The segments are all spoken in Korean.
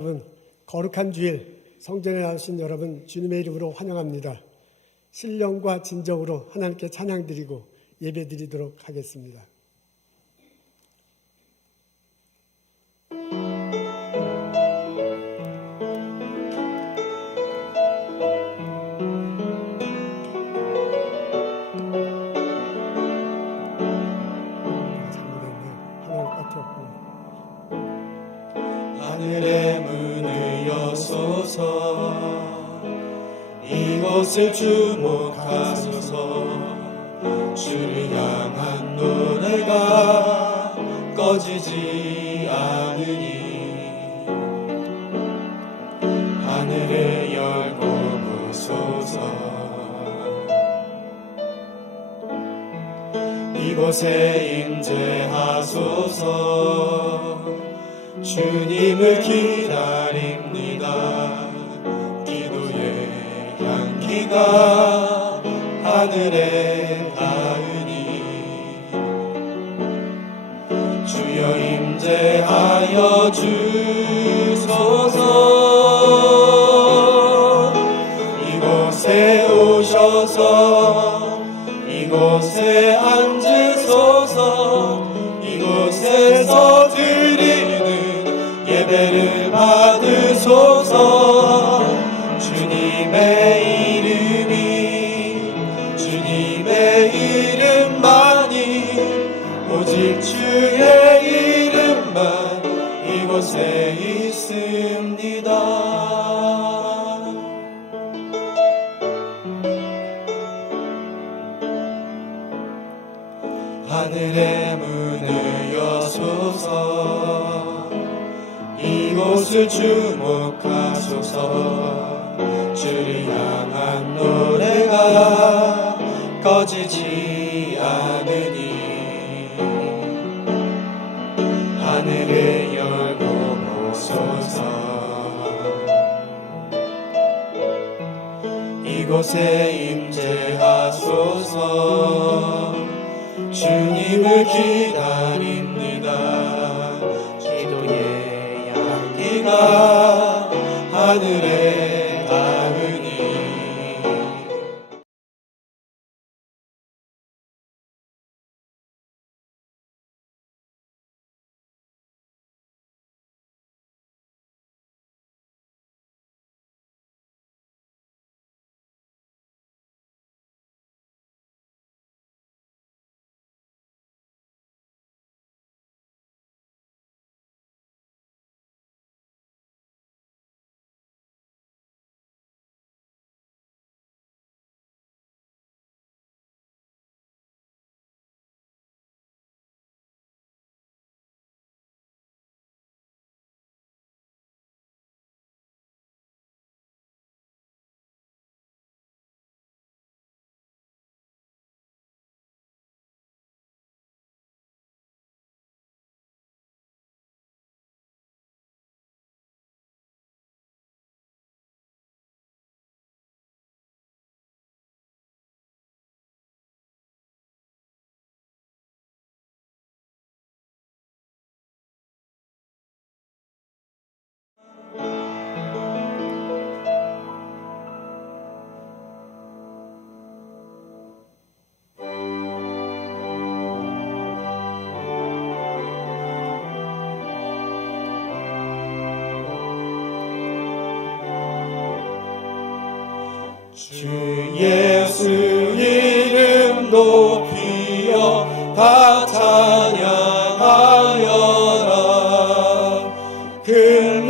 여러분, 거룩한 주일 성전에 나오신 여러분 주님의 이름으로 환영합니다. 신령과 진정으로 하나님께 찬양드리고 예배드리도록 하겠습니다. 하늘의 문을 여소서, 이곳을 주목하소서. 주를 향한 노래가 꺼지지 않으니 하늘을 열고 보소서. 이곳에 임재하소서. 주님을 기다립니다. 기도의 향기가 하늘에 닿으니 주여 임재하여 주소서. 이곳에 오셔서 이곳에 앉으소서. 이곳에서 드리는 예배를 받으소서. 주님의 이름만이, 오직 주의 이름만 이곳에 있습니다. 하늘의 문을 여소서. 이곳을 주목하소서. 주를 향한 노래가 꺼지지 않으니 하늘을 열고 보소서. 이곳에 임재하소서. 주님을 기다립니다. 기도의 향기가 하늘에 닿으니 주 예수 이름 높이어 다 찬양하여라. 금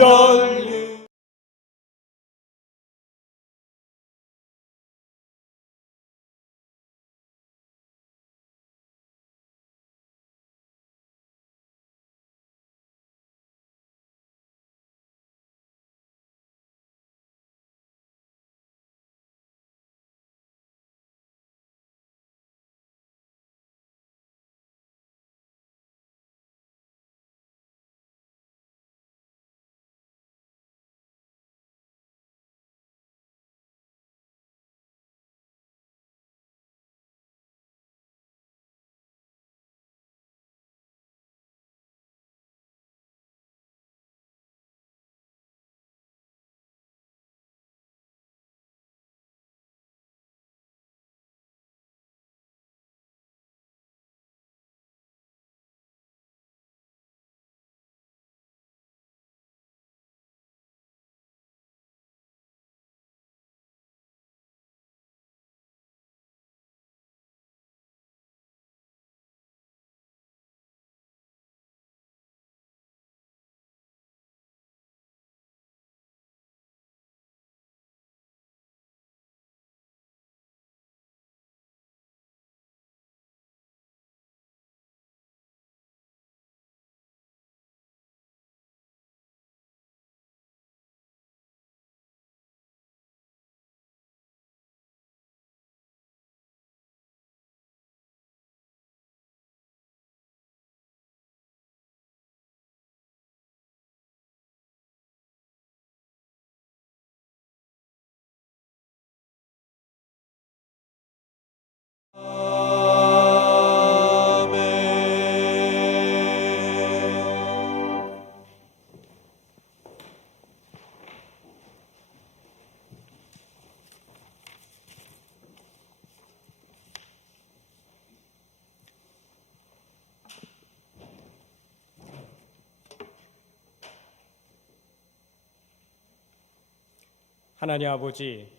하나님 아버지,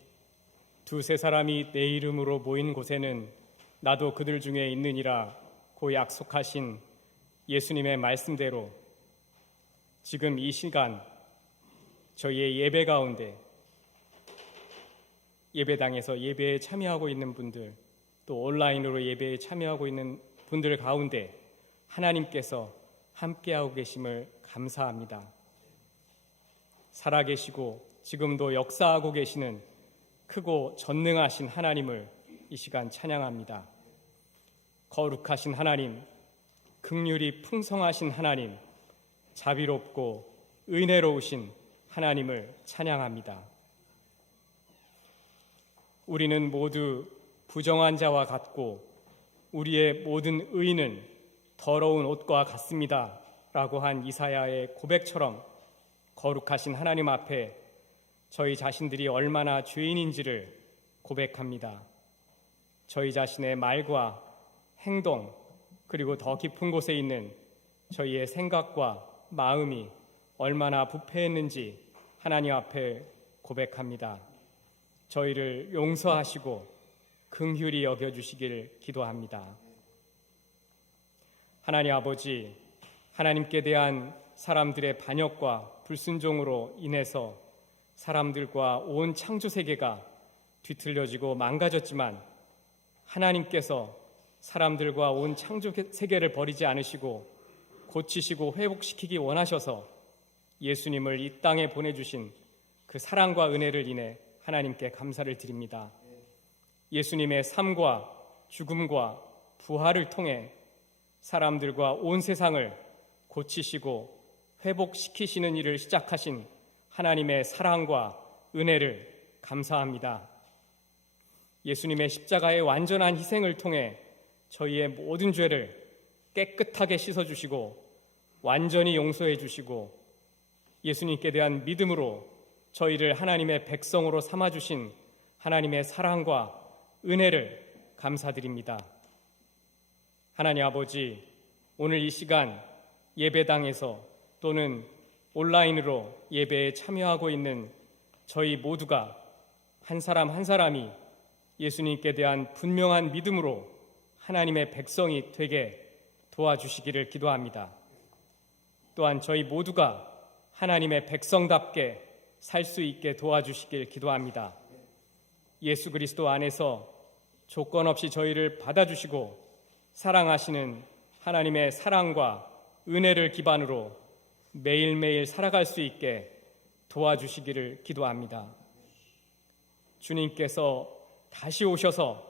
두세 사람이 내 이름으로 모인 곳에는 나도 그들 중에 있느니라 고 약속하신 예수님의 말씀대로 지금 이 시간 저희의 예배 가운데 예배당에서 예배에 참여하고 있는 분들, 또 온라인으로 예배에 참여하고 있는 분들 가운데 하나님께서 함께하고 계심을 감사합니다. 살아계시고 지금도 역사하고 계시는 크고 전능하신 하나님을 이 시간 찬양합니다. 거룩하신 하나님, 긍휼이 풍성하신 하나님, 자비롭고 은혜로우신 하나님을 찬양합니다. 우리는 모두 부정한 자와 같고 우리의 모든 의는 더러운 옷과 같습니다 라고 한 이사야의 고백처럼 거룩하신 하나님 앞에 저희 자신들이 얼마나 죄인인지를 고백합니다. 저희 자신의 말과 행동, 그리고 더 깊은 곳에 있는 저희의 생각과 마음이 얼마나 부패했는지 하나님 앞에 고백합니다. 저희를 용서하시고 긍휼히 여겨주시길 기도합니다. 하나님 아버지, 하나님께 대한 사람들의 반역과 불순종으로 인해서 사람들과 온 창조 세계가 뒤틀려지고 망가졌지만 하나님께서 사람들과 온 창조 세계를 버리지 않으시고 고치시고 회복시키기 원하셔서 예수님을 이 땅에 보내주신 그 사랑과 은혜를 인해 하나님께 감사를 드립니다. 예수님의 삶과 죽음과 부활을 통해 사람들과 온 세상을 고치시고 회복시키시는 일을 시작하신 하나님의 사랑과 은혜를 감사합니다. 예수님의 십자가의 완전한 희생을 통해 저희의 모든 죄를 깨끗하게 씻어주시고 완전히 용서해 주시고 예수님께 대한 믿음으로 저희를 하나님의 백성으로 삼아주신 하나님의 사랑과 은혜를 감사드립니다. 하나님 아버지, 오늘 이 시간 예배당에서 또는 온라인으로 예배에 참여하고 있는 저희 모두가 한 사람 한 사람이 예수님께 대한 분명한 믿음으로 하나님의 백성이 되게 도와주시기를 기도합니다. 또한 저희 모두가 하나님의 백성답게 살 수 있게 도와주시길 기도합니다. 예수 그리스도 안에서 조건 없이 저희를 받아주시고 사랑하시는 하나님의 사랑과 은혜를 기반으로 매일매일 살아갈 수 있게 도와주시기를 기도합니다. 주님께서 다시 오셔서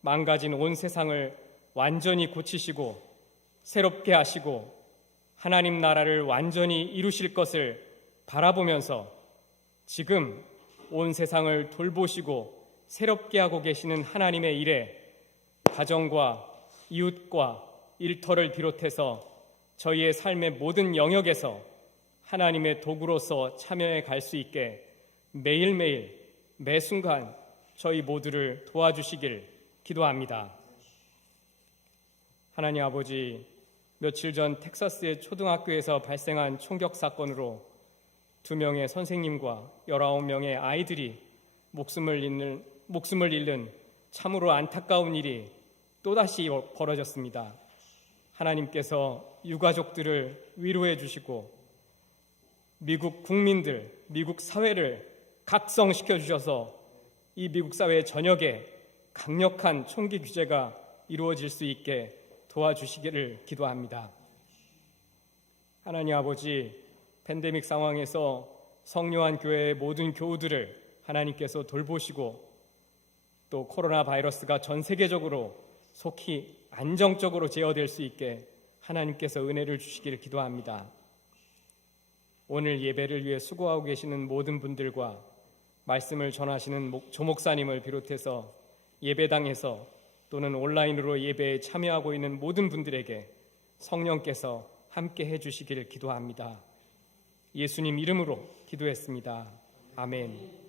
망가진 온 세상을 완전히 고치시고 새롭게 하시고 하나님 나라를 완전히 이루실 것을 바라보면서 지금 온 세상을 돌보시고 새롭게 하고 계시는 하나님의 일에 가정과 이웃과 일터를 비롯해서 저희의 삶의 모든 영역에서 하나님의 도구로서 참여해 갈 수 있게 매일매일 매 순간 저희 모두를 도와주시길 기도합니다. 하나님 아버지, 며칠 전 텍사스의 초등학교에서 발생한 총격 사건으로 2명의 선생님과 19명의 아이들이 목숨을 잃는 참으로 안타까운 일이 또다시 벌어졌습니다. 하나님께서 유가족들을 위로해 주시고 미국 국민들, 미국 사회를 각성시켜 주셔서 이 미국 사회 전역에 강력한 총기 규제가 이루어질 수 있게 도와주시기를 기도합니다. 하나님 아버지, 팬데믹 상황에서 성요한 교회의 모든 교우들을 하나님께서 돌보시고 또 코로나 바이러스가 전 세계적으로 속히 안정적으로 제어될 수 있게 하나님께서 은혜를 주시기를 기도합니다. 오늘 예배를 위해 수고하고 계시는 모든 분들과 말씀을 전하시는 조 목사님을 비롯해서 예배당에서 또는 온라인으로 예배에 참여하고 있는 모든 분들에게 성령께서 함께 해주시기를 기도합니다. 예수님 이름으로 기도했습니다. 아멘.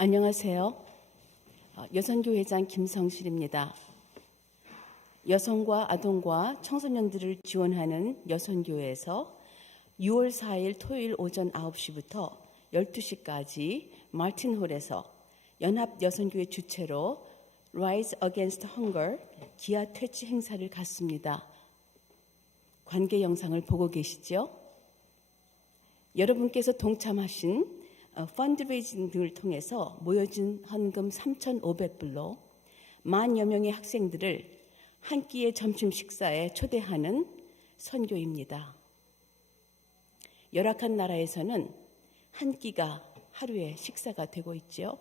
안녕하세요. 여선교회장 김성실입니다. 여성과 아동과 청소년들을 지원하는 여선교회에서 6월 4일 토요일 오전 9시부터 12시까지 마틴홀에서 연합여선교회 주최로 Rise Against Hunger 기아 퇴치 행사를 갖습니다. 관계 영상을 보고 계시죠? 여러분께서 동참하신 펀드레이징 등을 통해서 모여진 헌금 3,500불로 만여 명의 학생들을 한 끼의 점심 식사에 초대하는 선교입니다. 열악한 나라에서는 한 끼가 하루의 식사가 되고 있죠.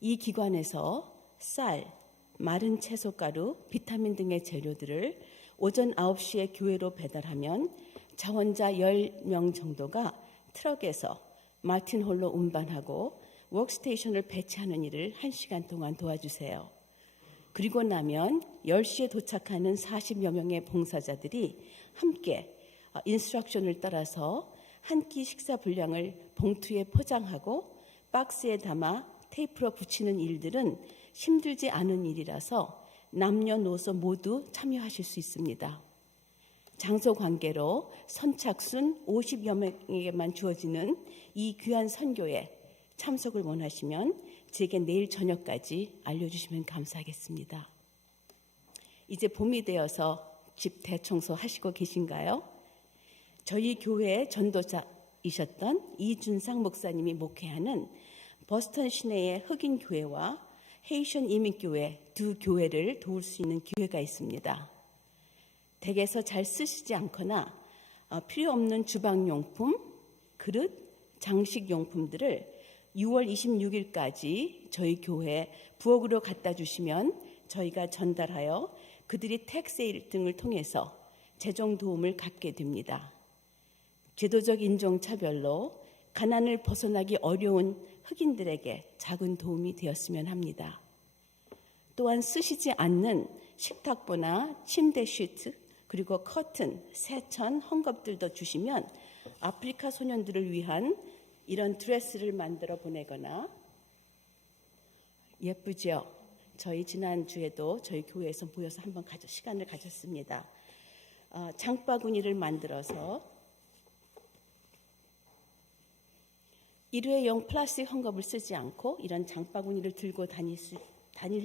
이 기관에서 쌀, 마른 채소가루, 비타민 등의 재료들을 오전 9시에 교회로 배달하면 자원자 10명 정도가 트럭에서 마틴홀로 운반하고 워크스테이션을 배치하는 일을 1시간 동안 도와주세요. 그리고 나면 10시에 도착하는 40여 명의 봉사자들이 함께 인스트럭션을 따라서 한 끼 식사 분량을 봉투에 포장하고 박스에 담아 테이프로 붙이는 일들은 힘들지 않은 일이라서 남녀노소 모두 참여하실 수 있습니다. 장소 관계로 선착순 50여 명에게만 주어지는 이 귀한 선교에 참석을 원하시면 제게 내일 저녁까지 알려주시면 감사하겠습니다. 이제 봄이 되어서 집 대청소 하시고 계신가요? 저희 교회의 전도자이셨던 이준상 목사님이 목회하는 버스턴 시내의 흑인 교회와 헤이션 이민교회 두 교회를 도울 수 있는 기회가 있습니다. 댁에서 잘 쓰시지 않거나 필요 없는 주방용품, 그릇, 장식용품들을 6월 26일까지 저희 교회 부엌으로 갖다 주시면 저희가 전달하여 그들이 택세일 등을 통해서 재정 도움을 갖게 됩니다. 제도적 인종차별로 가난을 벗어나기 어려운 흑인들에게 작은 도움이 되었으면 합니다. 또한 쓰시지 않는 식탁보나 침대 시트, 그리고 커튼, 세천, 헝겊들도 주시면 아프리카 소년들을 위한 이런 드레스를 만들어 보내거나 예쁘죠? 저희 지난주에도 저희 교회에서 모여서 한번 시간을 가졌습니다. 장바구니를 만들어서 일회용 플라스틱 헝겊을 쓰지 않고 이런 장바구니를 들고 다닐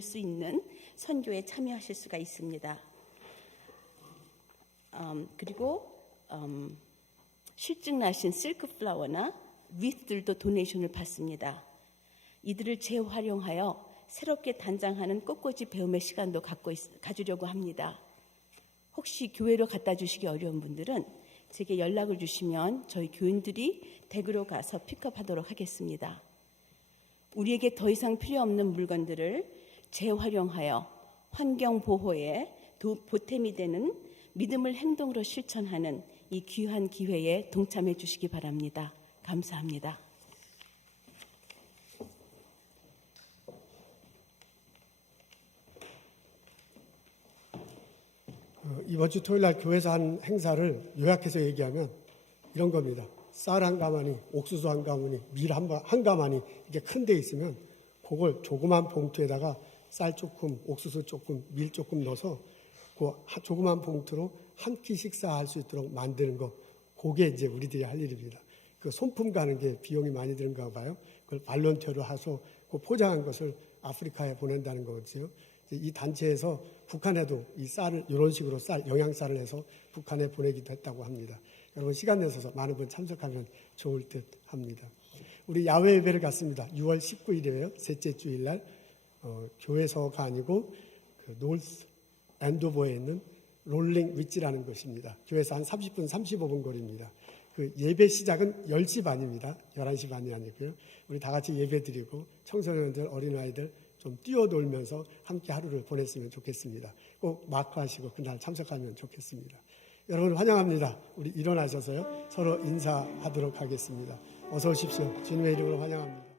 수 있는 선교에 참여하실 수가 있습니다. 그리고 실증 나신 실크 플라워나 리스들도 도네이션을 받습니다. 이들을 재활용하여 새롭게 단장하는 꽃꽂이 배움의 시간도 가지려고 합니다. 혹시 교회로 갖다 주시기 어려운 분들은 제게 연락을 주시면 저희 교인들이 댁으로 가서 픽업하도록 하겠습니다. 우리에게 더 이상 필요 없는 물건들을 재활용하여 환경 보호에 보탬이 되는 믿음을 행동으로 실천하는 이 귀한 기회에 동참해 주시기 바랍니다. 감사합니다. 이번 주 토요일 날 교회에서 한 행사를 요약해서 얘기하면 이런 겁니다. 쌀 한 가마니, 옥수수 한 가마니, 밀 한 가마니 이렇게 큰 데 있으면 그걸 조그만 봉투에다가 쌀 조금, 옥수수 조금, 밀 조금 넣어서 그 조그만 봉투로 한 끼 식사할 수 있도록 만드는 거, 그게 이제 우리들이 할 일입니다. 그 손품 가는 게 비용이 많이 드는가 봐요. 그걸 발론티어로 해서 그 포장한 것을 아프리카에 보낸다는 거죠. 이 단체에서 북한에도 이 쌀을 이런 식으로 영양쌀을 해서 북한에 보내기도 했다고 합니다. 여러분 시간 내셔서 많은 분 참석하면 좋을 듯 합니다. 우리 야외 예배를 갔습니다. 6월 19일이에요. 셋째 주일날 교회서가 아니고 그 노스 앤도버에 있는 롤링 위치라는 것입니다. 교회에서 한 30분, 35분 거리입니다. 그 예배 시작은 10시 반입니다. 11시 반이 아니고요. 우리 다 같이 예배 드리고 청소년들, 어린아이들 좀 뛰어놀면서 함께 하루를 보냈으면 좋겠습니다. 꼭 마크하시고 그날 참석하면 좋겠습니다. 여러분 환영합니다. 우리 일어나셔서요. 서로 인사하도록 하겠습니다. 어서 오십시오. 주님의 이름으로 환영합니다.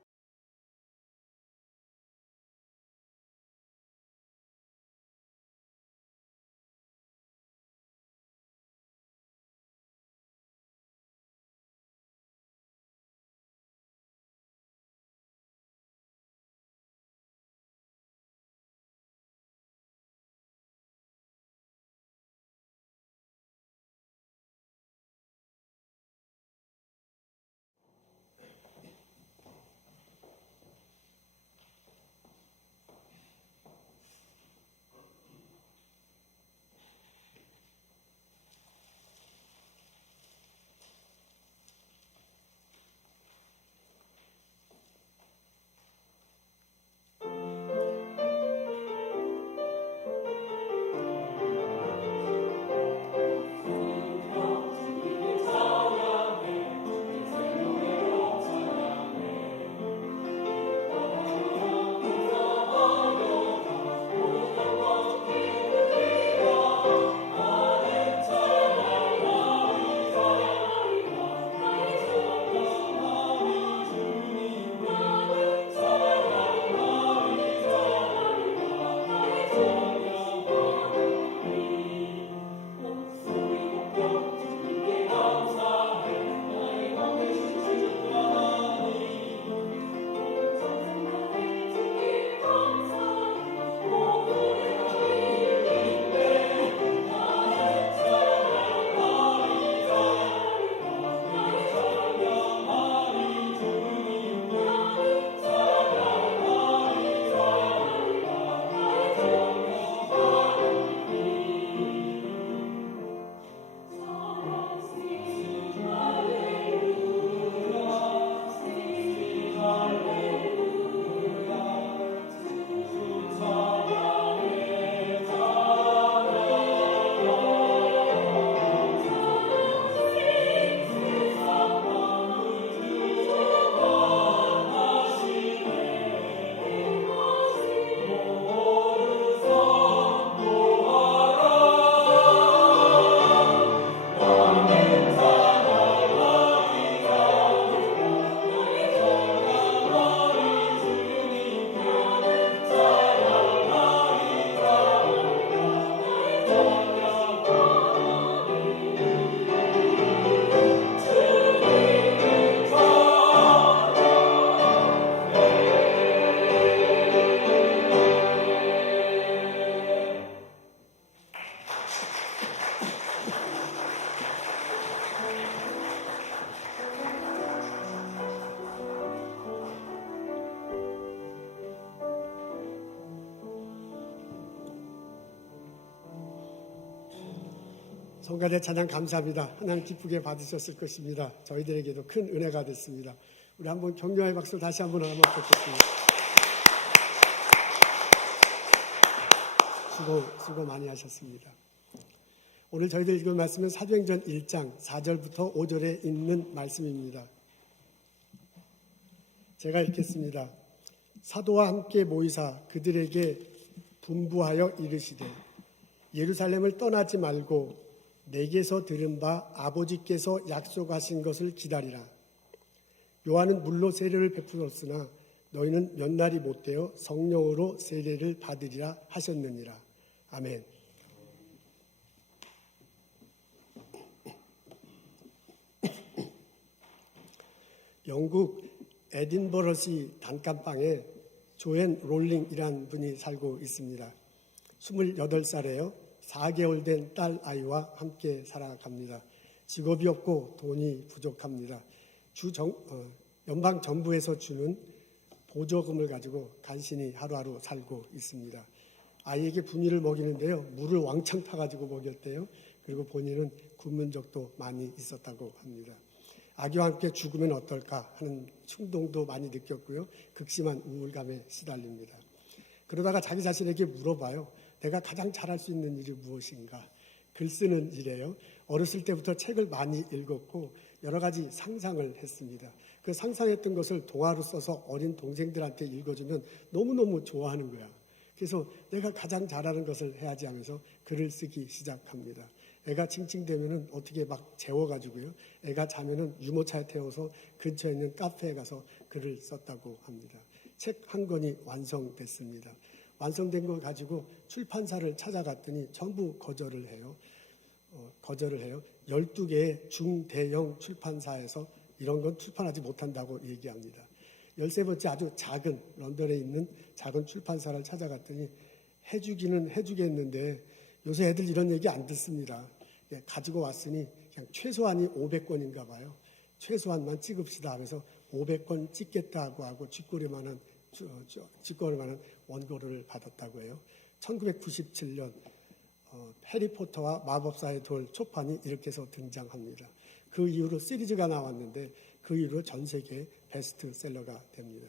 성가대 찬양 감사합니다. 하나님 기쁘게 받으셨을 것입니다. 저희들에게도 큰 은혜가 됐습니다. 우리 한번 격려의 박수 다시 한번 듣겠습니다. 수고 많이 하셨습니다. 오늘 저희들 읽은 말씀은 사도행전 1장 4절부터 5절에 있는 말씀입니다. 제가 읽겠습니다. 사도와 함께 모이사 그들에게 분부하여 이르시되 예루살렘을 떠나지 말고 내게서 들은 바 아버지께서 약속하신 것을 기다리라. 요한은 물로 세례를 베풀었으나 너희는 몇 날이 못되어 성령으로 세례를 받으리라 하셨느니라. 아멘. 영국 에딘버러시 단칸방에 조앤 롤링이란 분이 살고 있습니다. 28살이에요. 4개월 된 딸 아이와 함께 살아갑니다. 직업이 없고 돈이 부족합니다. 연방 정부에서 주는 보조금을 가지고 간신히 하루하루 살고 있습니다. 아이에게 분유를 먹이는데요. 물을 왕창 타가지고 먹였대요. 그리고 본인은 굶은 적도 많이 있었다고 합니다. 아기와 함께 죽으면 어떨까 하는 충동도 많이 느꼈고요. 극심한 우울감에 시달립니다. 그러다가 자기 자신에게 물어봐요. 내가 가장 잘할 수 있는 일이 무엇인가? 글 쓰는 일이에요. 어렸을 때부터 책을 많이 읽었고 여러 가지 상상을 했습니다. 그 상상했던 것을 동화로 써서 어린 동생들한테 읽어주면 너무너무 좋아하는 거야. 그래서 내가 가장 잘하는 것을 해야지 하면서 글을 쓰기 시작합니다. 애가 칭칭대면은 어떻게 막 재워가지고요. 애가 자면은 유모차에 태워서 근처에 있는 카페에 가서 글을 썼다고 합니다. 책 한 권이 완성됐습니다. 완성된 걸 가지고 출판사를 찾아갔더니 전부 거절을 해요. 12개의 중대형 출판사에서 이런 건 출판하지 못한다고 얘기합니다. 13번째 아주 작은 런던에 있는 작은 출판사를 찾아갔더니 해주기는 해주겠는데 요새 애들 이런 얘기 안 듣습니다. 가지고 왔으니 그냥 최소한이 500권인가 봐요. 최소한만 찍읍시다 하면서 500권 찍겠다고 하고 쥐꼬리만한 원고를 받았다고 해요. 1997년 해리포터와 마법사의 돌 초판이 이렇게 해서 등장합니다. 그 이후로 시리즈가 나왔는데 그 이후로 전 세계 베스트셀러가 됩니다.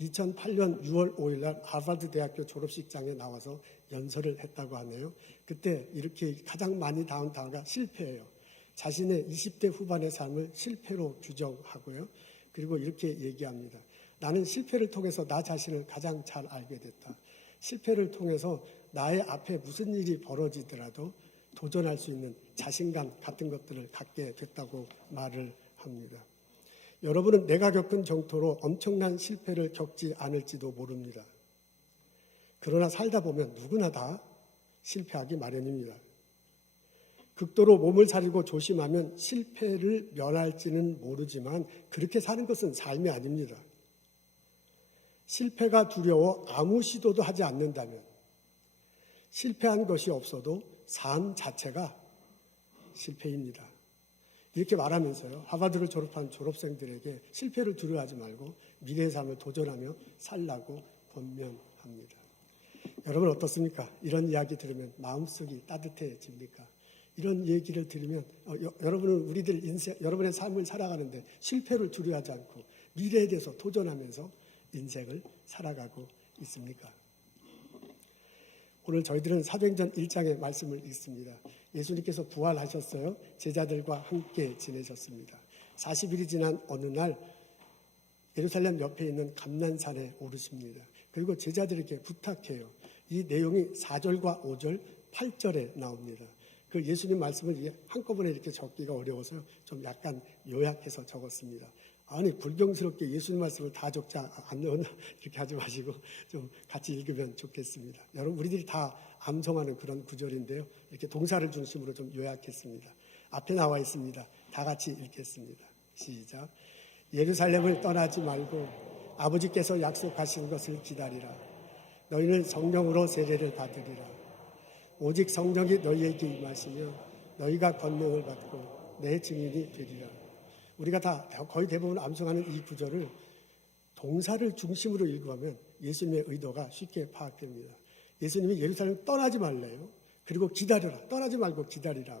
2008년 6월 5일 날 하버드 대학교 졸업식장에 나와서 연설을 했다고 하네요. 그때 이렇게 가장 많이 나온 단어가 실패예요. 자신의 20대 후반의 삶을 실패로 규정하고요. 그리고 이렇게 얘기합니다. 나는 실패를 통해서 나 자신을 가장 잘 알게 됐다. 실패를 통해서 나의 앞에 무슨 일이 벌어지더라도 도전할 수 있는 자신감 같은 것들을 갖게 됐다고 말을 합니다. 여러분은 내가 겪은 정토로 엄청난 실패를 겪지 않을지도 모릅니다. 그러나 살다 보면 누구나 다 실패하기 마련입니다. 극도로 몸을 사리고 조심하면 실패를 면할지는 모르지만 그렇게 사는 것은 삶이 아닙니다. 실패가 두려워 아무 시도도 하지 않는다면 실패한 것이 없어도 삶 자체가 실패입니다. 이렇게 말하면서요. 하버드를 졸업한 졸업생들에게 실패를 두려워하지 말고 미래의 삶을 도전하며 살라고 권면합니다. 여러분 어떻습니까? 이런 이야기 들으면 마음속이 따뜻해집니까? 이런 얘기를 들으면 여러분은 우리들 인생, 여러분의 삶을 살아가는데 실패를 두려워하지 않고 미래에 대해서 도전하면서 인생을 살아가고 있습니까? 오늘 저희들은 사도행전 1장의 말씀을 읽습니다. 예수님께서 부활하셨어요. 제자들과 함께 지내셨습니다. 40일이 지난 어느 날 예루살렘 옆에 있는 감난산에 오르십니다. 그리고 제자들에게 부탁해요. 이 내용이 4절과 5절, 8절에 나옵니다. 그 예수님 말씀을 한꺼번에 이렇게 적기가 어려워서요. 좀 약간 요약해서 적었습니다. 아니 불경스럽게 예수님 말씀을 다 적지 않는 이렇게 하지 마시고 좀 같이 읽으면 좋겠습니다. 여러분 우리들이 다 암송하는 그런 구절인데요. 이렇게 동사를 중심으로 좀 요약했습니다. 앞에 나와 있습니다. 다 같이 읽겠습니다. 시작. 예루살렘을 떠나지 말고 아버지께서 약속하신 것을 기다리라. 너희는 성령으로 세례를 받으리라. 오직 성령이 너희에게 임하시면 너희가 권능을 받고 내 증인이 되리라. 우리가 다 거의 대부분 암송하는 이 구절을 동사를 중심으로 읽으면 예수님의 의도가 쉽게 파악됩니다. 예수님이 예루살렘 떠나지 말래요. 그리고 기다려라. 떠나지 말고 기다리라.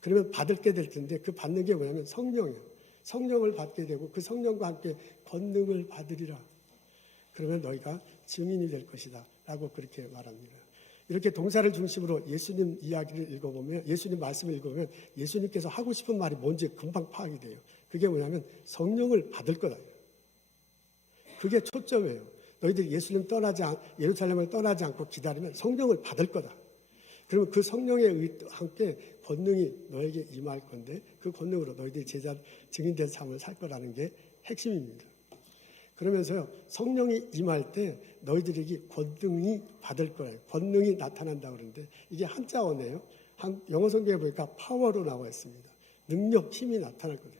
그러면 받을 게 될 텐데 그 받는 게 뭐냐면 성령이에요. 성령을 받게 되고 그 성령과 함께 권능을 받으리라. 그러면 너희가 증인이 될 것이다 라고 그렇게 말합니다. 이렇게 동사를 중심으로 예수님 이야기를 읽어보면, 예수님 말씀을 읽어보면 예수님께서 하고 싶은 말이 뭔지 금방 파악이 돼요. 그게 뭐냐면 성령을 받을 거다. 그게 초점이에요. 너희들이 예루살렘을 떠나지 않고 기다리면 성령을 받을 거다. 그러면 그 성령에 함께 권능이 너에게 임할 건데 그 권능으로 너희들이 제자 증인된 삶을 살 거라는 게 핵심입니다. 그러면서요, 성령이 임할 때 너희들에게 권능이 받을 거예요. 권능이 나타난다 그러는데 이게 한자어네요. 영어 성경에 보니까 파워로 나와 있습니다. 능력, 힘이 나타날 거예요.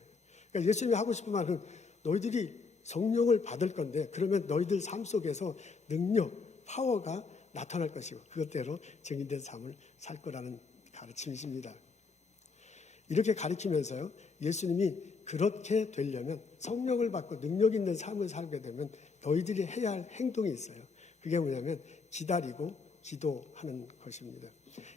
그러니까 예수님이 하고 싶은 말은 너희들이 성령을 받을 건데 그러면 너희들 삶 속에서 능력, 파워가 나타날 것이고 그것대로 증인된 삶을 살 거라는 가르침이십니다. 이렇게 가르치면서요, 예수님이 그렇게 되려면 성령을 받고 능력 있는 삶을 살게 되면 너희들이 해야 할 행동이 있어요. 그게 뭐냐면 기다리고 기도하는 것입니다.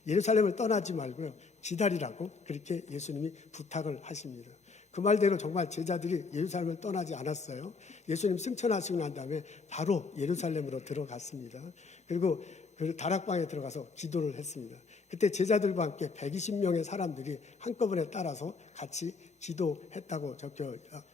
예루살렘을 떠나지 말고요, 기다리라고 그렇게 예수님이 부탁을 하십니다. 그 말대로 정말 제자들이 예루살렘을 떠나지 않았어요. 예수님 승천하시고 난 다음에 바로 예루살렘으로 들어갔습니다. 그리고 그 다락방에 들어가서 기도를 했습니다. 그때 제자들과 함께 120명의 사람들이 한꺼번에 따라서 같이 기도했다고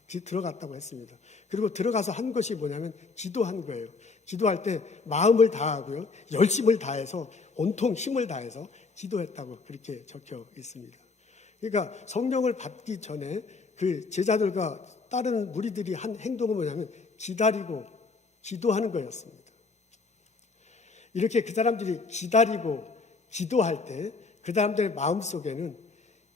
들어갔다고 했습니다. 그리고 들어가서 한 것이 뭐냐면 기도한 거예요. 기도할 때 마음을 다하고요, 열심을 다해서 온통 힘을 다해서 기도했다고 그렇게 적혀 있습니다. 그러니까 성령을 받기 전에 그 제자들과 다른 무리들이 한 행동은 뭐냐면 기다리고 기도하는 거였습니다. 이렇게 그 사람들이 기다리고 기도할 때 그 사람들의 마음속에는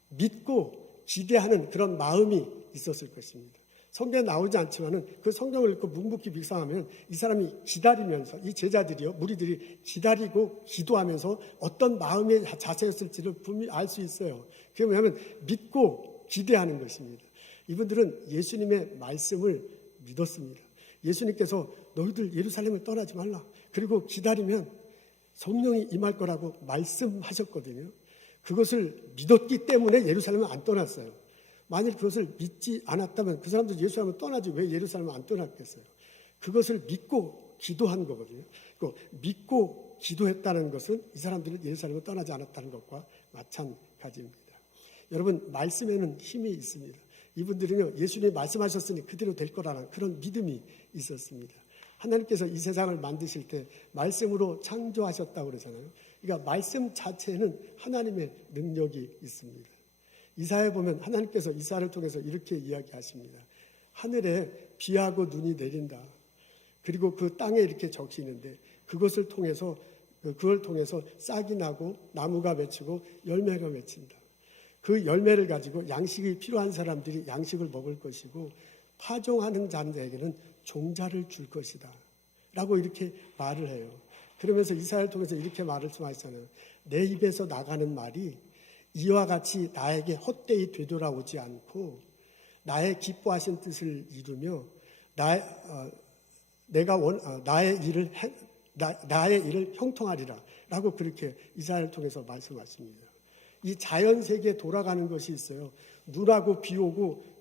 믿고 기대하는 그런 마음이 있었을 것입니다. 성경에 나오지 않지만은 그 성경을 읽고 묵묵히 묵상하면 이 사람이 기다리면서, 이 제자들이요, 무리들이 기다리고 기도하면서 어떤 마음의 자세였을지를 분명히 알 수 있어요. 그게 뭐냐면 믿고 기대하는 것입니다. 이분들은 예수님의 말씀을 믿었습니다. 예수님께서 너희들 예루살렘을 떠나지 말라. 그리고 기다리면 성령이 임할 거라고 말씀하셨거든요. 그것을 믿었기 때문에 예루살렘을 안 떠났어요. 만일 그것을 믿지 않았다면 그 사람들 예루살렘을 떠나지 왜 예루살렘을 안 떠났겠어요? 그것을 믿고 기도한 거거든요. 믿고 기도했다는 것은 이 사람들은 예루살렘을 떠나지 않았다는 것과 마찬가지입니다. 여러분, 말씀에는 힘이 있습니다. 이분들은요, 예수님이 말씀하셨으니 그대로 될 거라는 그런 믿음이 있었습니다. 하나님께서 이 세상을 만드실 때 말씀으로 창조하셨다고 그러잖아요. 그러니까 말씀 자체에는 하나님의 능력이 있습니다. 이사야에 보면 하나님께서 이사야를 통해서 이렇게 이야기하십니다. 하늘에 비하고 눈이 내린다. 그리고 그 땅에 이렇게 적히는데 그걸 통해서 싹이 나고 나무가 맺히고 열매가 맺힌다. 그 열매를 가지고 양식이 필요한 사람들이 양식을 먹을 것이고 파종하는 자들에게는 종자를 줄 것이다 라고 이렇게 말을 해요. 그러면서 이사야를 통해서 이렇게 말씀하셨잖아요. 내 입에서 나가는 말이 이와 같이 나에게 헛되이 되돌아오지 않고 나의 기뻐하신 뜻을 이루며 나의 일을 형통하리라 라고 그렇게 이사야를 통해서 말씀하십니다. 이 자연 세계에 돌아가는 것이 있어요. 눈하고 비 오고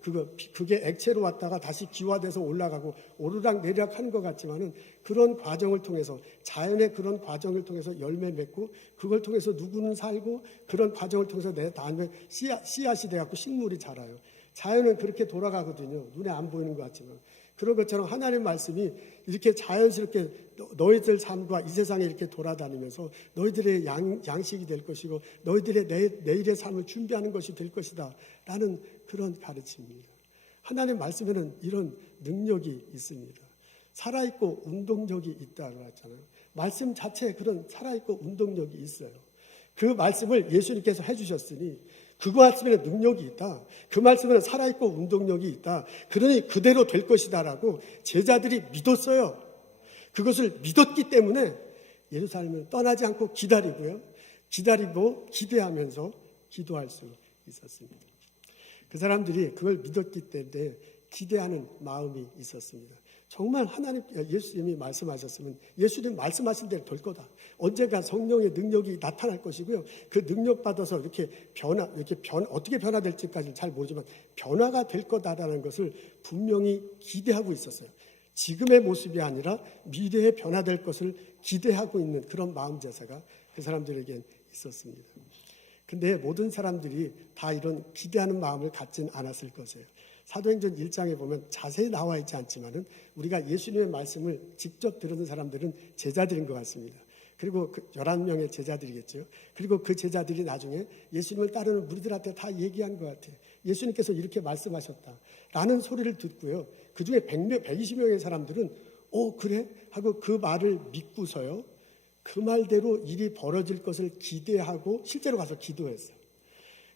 그게 액체로 왔다가 다시 기화돼서 올라가고 오르락 내리락 하는 것 같지만은 그런 과정을 통해서, 자연의 그런 과정을 통해서 열매 맺고 그걸 통해서 누구는 살고 그런 과정을 통해서 내 다음에 씨앗이 돼갖고 식물이 자라요. 자연은 그렇게 돌아가거든요. 눈에 안 보이는 것 같지만. 그런 것처럼 하나님의 말씀이 이렇게 자연스럽게 너희들 삶과 이 세상에 이렇게 돌아다니면서 너희들의 양식이 될 것이고 너희들의 내일의 삶을 준비하는 것이 될 것이다 라는 그런 가르침입니다. 하나님의 말씀에는 이런 능력이 있습니다. 살아있고 운동력이 있다고 했잖아요. 말씀 자체에 그런 살아있고 운동력이 있어요. 그 말씀을 예수님께서 해주셨으니 그 말씀에는 능력이 있다. 그 말씀에는 살아있고 운동력이 있다. 그러니 그대로 될 것이다라고 제자들이 믿었어요. 그것을 믿었기 때문에 예루살렘을 떠나지 않고 기다리고 기대하면서 기도할 수 있었습니다. 그 사람들이 그걸 믿었기 때문에 기대하는 마음이 있었습니다. 정말 예수님이 말씀하셨으면 예수님 말씀하신 대로 될 거다. 언젠가 성령의 능력이 나타날 것이고요. 그 능력 받아서 이렇게 어떻게 변화될지까지는 잘 모르지만 변화가 될 거다라는 것을 분명히 기대하고 있었어요. 지금의 모습이 아니라 미래에 변화될 것을 기대하고 있는 그런 마음 자세가 그 사람들에겐 있었습니다. 근데 모든 사람들이 다 이런 기대하는 마음을 갖진 않았을 것이에요. 사도행전 1장에 보면 자세히 나와 있지 않지만은 우리가 예수님의 말씀을 직접 들은 사람들은 제자들인 것 같습니다. 그리고 그 11명의 제자들이겠죠. 그리고 그 제자들이 나중에 예수님을 따르는 무리들한테 다 얘기한 것 같아요. 예수님께서 이렇게 말씀하셨다라는 소리를 듣고요. 그 중에 120명의 사람들은 그래? 하고 그 말을 믿고서요. 그 말대로 일이 벌어질 것을 기대하고 실제로 가서 기도했어요.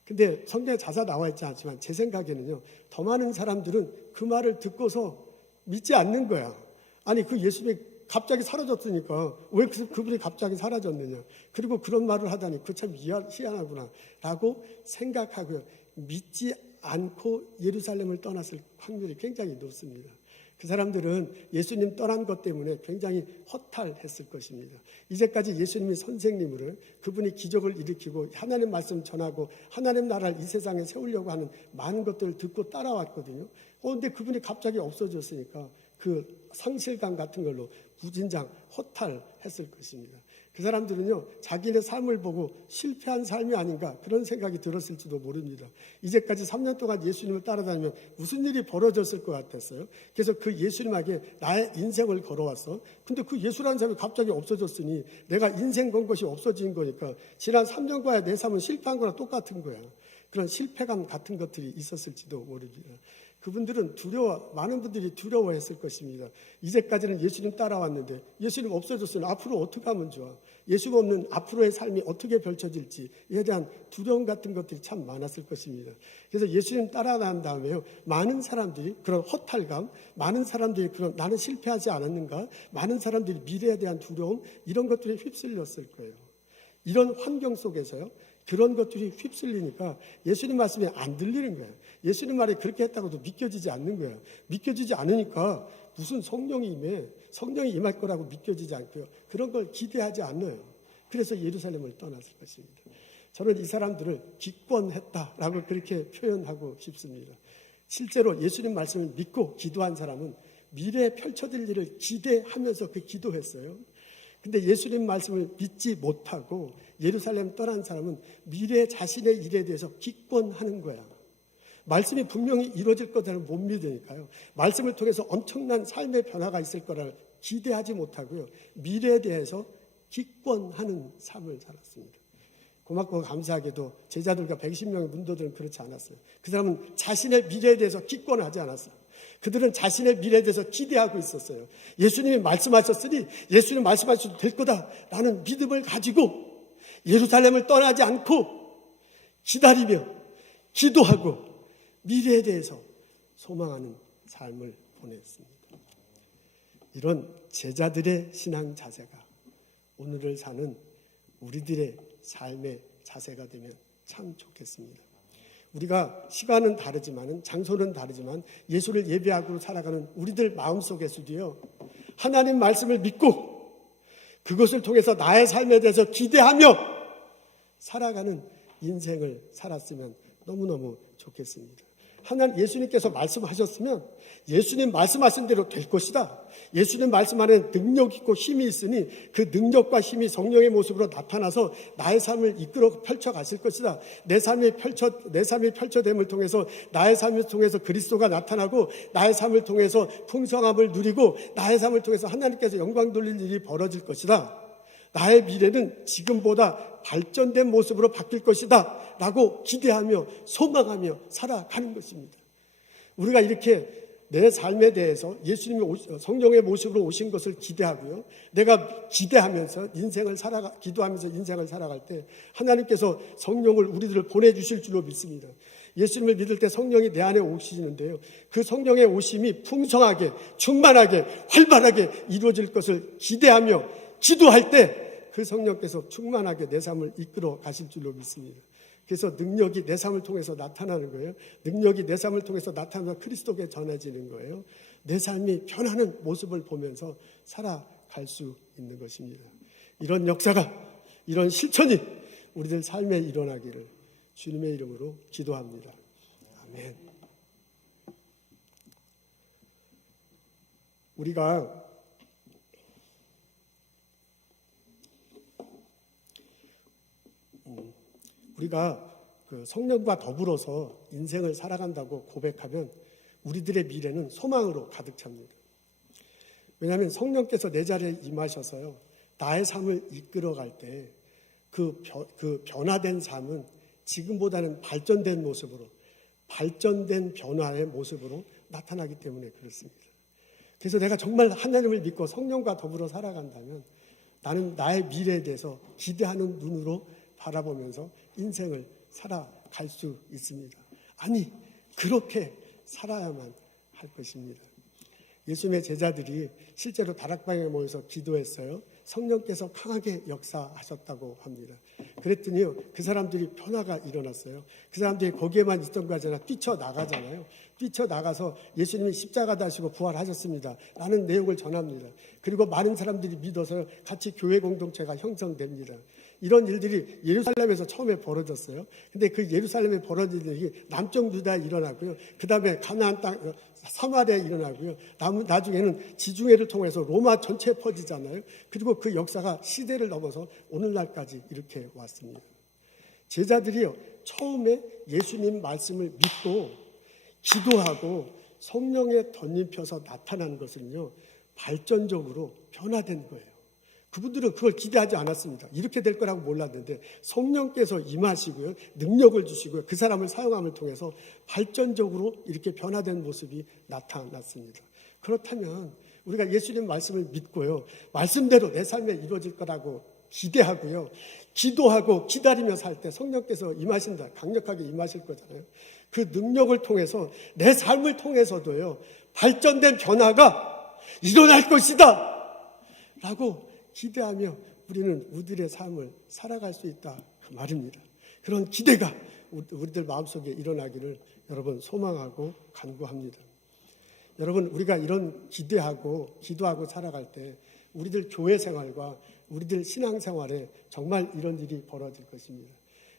근데 성경에 자세히 나와 있지 않지만 제 생각에는요. 더 많은 사람들은 그 말을 듣고서 믿지 않는 거야. 아니 그 예수님이 갑자기 사라졌으니까 왜 그분이 갑자기 사라졌느냐. 그리고 그런 말을 하다니 그 참 희한하구나 라고 생각하고요. 믿지 않고 예루살렘을 떠났을 확률이 굉장히 높습니다. 그 사람들은 예수님 떠난 것 때문에 굉장히 허탈했을 것입니다. 이제까지 예수님이 선생님으로 그분이 기적을 일으키고 하나님 말씀 전하고 하나님 나라를 이 세상에 세우려고 하는 많은 것들을 듣고 따라왔거든요. 그런데 그분이 갑자기 없어졌으니까 그 상실감 같은 걸로 무진장 허탈했을 것입니다. 그 사람들은요, 자기네 삶을 보고 실패한 삶이 아닌가 그런 생각이 들었을지도 모릅니다. 이제까지 3년 동안 예수님을 따라다니면 무슨 일이 벌어졌을 것 같았어요. 그래서 그 예수님에게 나의 인생을 걸어왔어. 근데 그 예수라는 사람이 갑자기 없어졌으니 내가 인생 건 것이 없어진 거니까 지난 3년과의 내 삶은 실패한 거랑 똑같은 거야. 그런 실패감 같은 것들이 있었을지도 모릅니다. 그분들은 많은 분들이 두려워했을 것입니다. 이제까지는 예수님 따라왔는데 예수님 없어졌으니 앞으로 어떻게 하면 좋아? 예수가 없는 앞으로의 삶이 어떻게 펼쳐질지에 대한 두려움 같은 것들이 참 많았을 것입니다. 그래서 예수님 따라간 다음에요. 많은 사람들이 그런 허탈감, 많은 사람들이 그런 나는 실패하지 않았는가? 많은 사람들이 미래에 대한 두려움 이런 것들이 휩쓸렸을 거예요. 이런 환경 속에서요. 그런 것들이 휩쓸리니까 예수님 말씀이 안 들리는 거예요. 예수님 말이 그렇게 했다고도 믿겨지지 않는 거예요. 믿겨지지 않으니까 무슨 성령이 임할 거라고 믿겨지지 않고요. 그런 걸 기대하지 않아요. 그래서 예루살렘을 떠났을 것입니다. 저는 이 사람들을 기권했다라고 그렇게 표현하고 싶습니다. 실제로 예수님 말씀을 믿고 기도한 사람은 미래에 펼쳐질 일을 기대하면서 그 기도했어요. 근데 예수님 말씀을 믿지 못하고 예루살렘 떠난 사람은 미래 자신의 일에 대해서 기권하는 거야. 말씀이 분명히 이루어질 거다를 못 믿으니까요. 말씀을 통해서 엄청난 삶의 변화가 있을 거를 기대하지 못하고요. 미래에 대해서 기권하는 삶을 살았습니다. 고맙고 감사하게도 제자들과 120명의 문도들은 그렇지 않았어요. 그 사람은 자신의 미래에 대해서 기권하지 않았어요. 그들은 자신의 미래에 대해서 기대하고 있었어요. 예수님이 말씀하셨으니 예수님 말씀하셔도 될 거다라는 믿음을 가지고 예루살렘을 떠나지 않고 기다리며 기도하고 미래에 대해서 소망하는 삶을 보냈습니다. 이런 제자들의 신앙 자세가 오늘을 사는 우리들의 삶의 자세가 되면 참 좋겠습니다. 우리가 시간은 다르지만 장소는 다르지만 예수를 예배하고 살아가는 우리들 마음속에서도요. 하나님 말씀을 믿고 그것을 통해서 나의 삶에 대해서 기대하며 살아가는 인생을 살았으면 너무너무 좋겠습니다. 하나님 예수님께서 말씀하셨으면 예수님 말씀하신 대로 될 것이다. 예수님 말씀 안에 능력 있고 힘이 있으니 그 능력과 힘이 성령의 모습으로 나타나서 나의 삶을 이끌어 펼쳐 가실 것이다. 내 삶이 펼쳐됨을 통해서 나의 삶을 통해서 그리스도가 나타나고 나의 삶을 통해서 풍성함을 누리고 나의 삶을 통해서 하나님께서 영광 돌릴 일이 벌어질 것이다. 나의 미래는 지금보다 발전된 모습으로 바뀔 것이다 라고 기대하며 소망하며 살아가는 것입니다. 우리가 이렇게 내 삶에 대해서 예수님이 성령의 모습으로 오신 것을 기대하고요. 내가 기대하면서 기도하면서 인생을 살아갈 때 하나님께서 성령을 우리들을 보내주실 줄로 믿습니다. 예수님을 믿을 때 성령이 내 안에 오시는데요. 그 성령의 오심이 풍성하게 충만하게 활발하게 이루어질 것을 기대하며 기도할 때 그 성령께서 충만하게 내 삶을 이끌어 가실 줄로 믿습니다. 그래서 능력이 내 삶을 통해서 나타나는 거예요. 능력이 내 삶을 통해서 나타나서 그리스도께 전해지는 거예요. 내 삶이 변하는 모습을 보면서 살아갈 수 있는 것입니다. 이런 역사가, 이런 실천이 우리들 삶에 일어나기를 주님의 이름으로 기도합니다. 아멘. 우리가 그 성령과 더불어서 인생을 살아간다고 고백하면 우리들의 미래는 소망으로 가득 찹니다. 왜냐하면 성령께서 내 자리에 임하셔서요, 나의 삶을 이끌어갈 때 그 변화된 삶은 지금보다는 발전된 모습으로, 발전된 변화의 모습으로 나타나기 때문에 그렇습니다. 그래서 내가 정말 하나님을 믿고 성령과 더불어 살아간다면 나는 나의 미래에 대해서 기대하는 눈으로 바라보면서 인생을 살아갈 수 있습니다. 아니, 그렇게 살아야만 할 것입니다. 예수님의 제자들이 실제로 다락방에 모여서 기도했어요. 성령께서 강하게 역사하셨다고 합니다. 그랬더니요, 그 사람들이 변화가 일어났어요. 그 사람들이 거기에만 있던 거 아니라 뛰쳐나가잖아요. 뛰쳐나가서 예수님이 십자가 다시고 부활하셨습니다 라는 내용을 전합니다. 그리고 많은 사람들이 믿어서 같이 교회 공동체가 형성됩니다. 이런 일들이 예루살렘에서 처음에 벌어졌어요. 근데 그 예루살렘에 벌어진 일이 남쪽 유다에 일어나고요. 그 다음에 가나안 땅 사마리아에 일어나고요. 나중에는 지중해를 통해서 로마 전체에 퍼지잖아요. 그리고 그 역사가 시대를 넘어서 오늘날까지 이렇게 왔습니다. 제자들이요, 처음에 예수님 말씀을 믿고 기도하고 성령에 덧입혀서 나타나는 것은요, 발전적으로 변화된 거예요. 그분들은 그걸 기대하지 않았습니다. 이렇게 될 거라고 몰랐는데 성령께서 임하시고요, 능력을 주시고요, 그 사람을 사용함을 통해서 발전적으로 이렇게 변화된 모습이 나타났습니다. 그렇다면 우리가 예수님 말씀을 믿고요, 말씀대로 내 삶에 이루어질 거라고 기대하고요, 기도하고 기다리며 살 때 성령께서 임하신다, 강력하게 임하실 거잖아요. 그 능력을 통해서 내 삶을 통해서도요, 발전된 변화가 일어날 것이다 라고 기대하며 우리는 우리들의 삶을 살아갈 수 있다, 그 말입니다. 그런 기대가 우리들 마음속에 일어나기를 여러분 소망하고 간구합니다. 여러분, 우리가 이런 기대하고 기도하고 살아갈 때 우리들 교회 생활과 우리들 신앙 생활에 정말 이런 일이 벌어질 것입니다.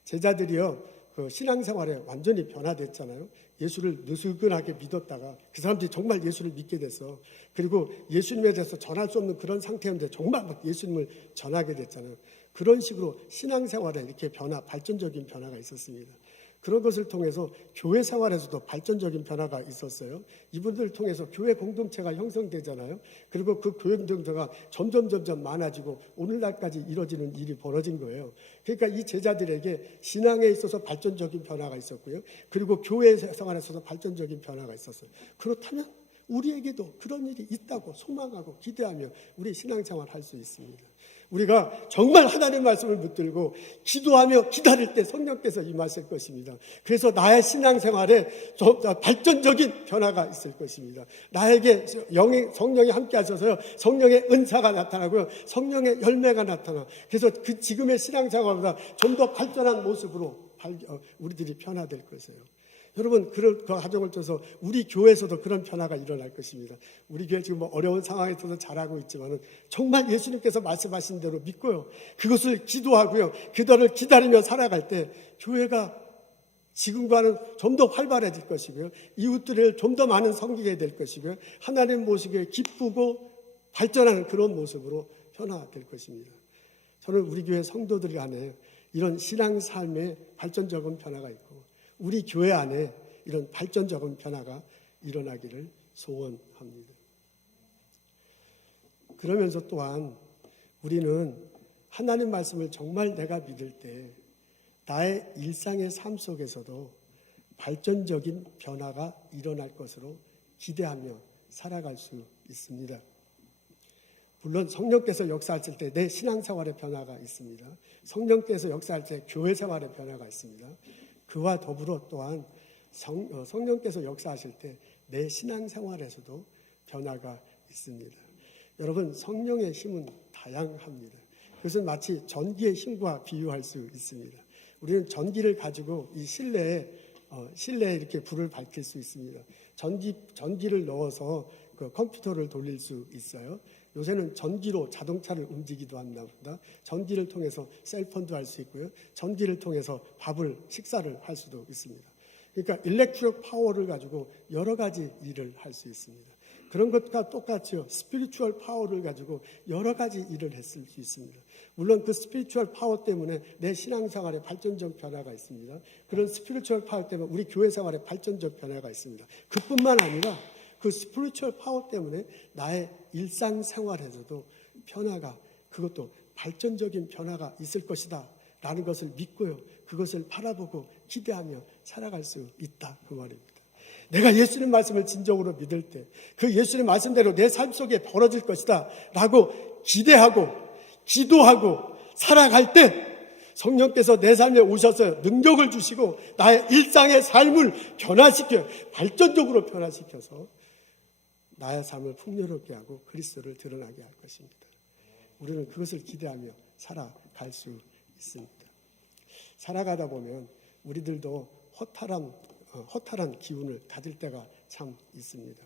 제자들이요, 그 신앙생활에 완전히 변화됐잖아요. 예수를 느슨하게 믿었다가 그 사람들이 정말 예수를 믿게 됐어. 그리고 예수님에 대해서 전할 수 없는 그런 상태였는데 정말 막 예수님을 전하게 됐잖아요. 그런 식으로 신앙생활에 이렇게 발전적인 변화가 있었습니다. 그런 것을 통해서 교회 생활에서도 발전적인 변화가 있었어요. 이분들을 통해서 교회 공동체가 형성되잖아요. 그리고 그 교회 공동체가 점점 많아지고 오늘날까지 이루어지는 일이 벌어진 거예요. 그러니까 이 제자들에게 신앙에 있어서 발전적인 변화가 있었고요. 그리고 교회 생활에 있어서 발전적인 변화가 있었어요. 그렇다면 우리에게도 그런 일이 있다고 소망하고 기대하며 우리 신앙생활 할 수 있습니다. 우리가 정말 하나님의 말씀을 붙들고 기도하며 기다릴 때 성령께서 임하실 것입니다. 그래서 나의 신앙생활에 발전적인 변화가 있을 것입니다. 나에게 성령이 함께 하셔서요, 성령의 은사가 나타나고요, 성령의 열매가 나타나. 그래서 그 지금의 신앙생활보다 좀 더 발전한 모습으로 우리들이 변화될 것이에요. 여러분, 그 과정을 통해서 우리 교회에서도 그런 변화가 일어날 것입니다. 우리 교회 지금 어려운 상황에 있어서 잘하고 있지만은 정말 예수님께서 말씀하신 대로 믿고요, 그것을 기도하고요, 그들을 기다리며 살아갈 때 교회가 지금과는 좀 더 활발해질 것이고요, 이웃들을 좀 더 많은 섬기게 될 것이고요, 하나님 모시기에 기쁘고 발전하는 그런 모습으로 변화될 것입니다. 저는 우리 교회 성도들 간에 이런 신앙 삶의 발전적인 변화가 있고 우리 교회 안에 이런 발전적인 변화가 일어나기를 소원합니다. 그러면서 또한 우리는 하나님 말씀을 정말 내가 믿을 때 나의 일상의 삶 속에서도 발전적인 변화가 일어날 것으로 기대하며 살아갈 수 있습니다. 물론 성령께서 역사하실 때 내 신앙생활의 변화가 있습니다. 성령께서 역사할 때 교회 생활의 변화가 있습니다. 그와 더불어 또한 성령께서 역사하실 때 내 신앙생활에서도 변화가 있습니다. 여러분, 성령의 힘은 다양합니다. 그것은 마치 전기의 힘과 비유할 수 있습니다. 우리는 전기를 가지고 이 실내에 이렇게 불을 밝힐 수 있습니다. 전기를 넣어서 그 컴퓨터를 돌릴 수 있어요. 요새는 전기로 자동차를 움직이기도 합니다. 전기를 통해서 셀폰도 할 수 있고요. 전기를 통해서 식사를 할 수도 있습니다. 그러니까 일렉트릭 파워를 가지고 여러 가지 일을 할 수 있습니다. 그런 것과 똑같이요. 스피리추얼 파워를 가지고 여러 가지 일을 했을 수 있습니다. 물론 그 스피리추얼 파워 때문에 내 신앙생활에 발전적 변화가 있습니다. 그런 스피리추얼 파워 때문에 우리 교회 생활에 발전적 변화가 있습니다. 그뿐만 아니라 그 스피리추얼 파워 때문에 나의 일상생활에서도 변화가, 그것도 발전적인 변화가 있을 것이다 라는 것을 믿고요. 그것을 바라보고 기대하며 살아갈 수 있다, 그 말입니다. 내가 예수님 말씀을 진정으로 믿을 때 그 예수님 말씀대로 내 삶 속에 벌어질 것이다 라고 기대하고 기도하고 살아갈 때 성령께서 내 삶에 오셔서 능력을 주시고 나의 일상의 삶을 변화시켜 발전적으로 변화시켜서 나의 삶을 풍요롭게 하고 그리스도를 드러나게 할 것입니다. 우리는 그것을 기대하며 살아갈 수 있습니다. 살아가다 보면 우리들도 허탈한 기운을 가질 때가 참 있습니다.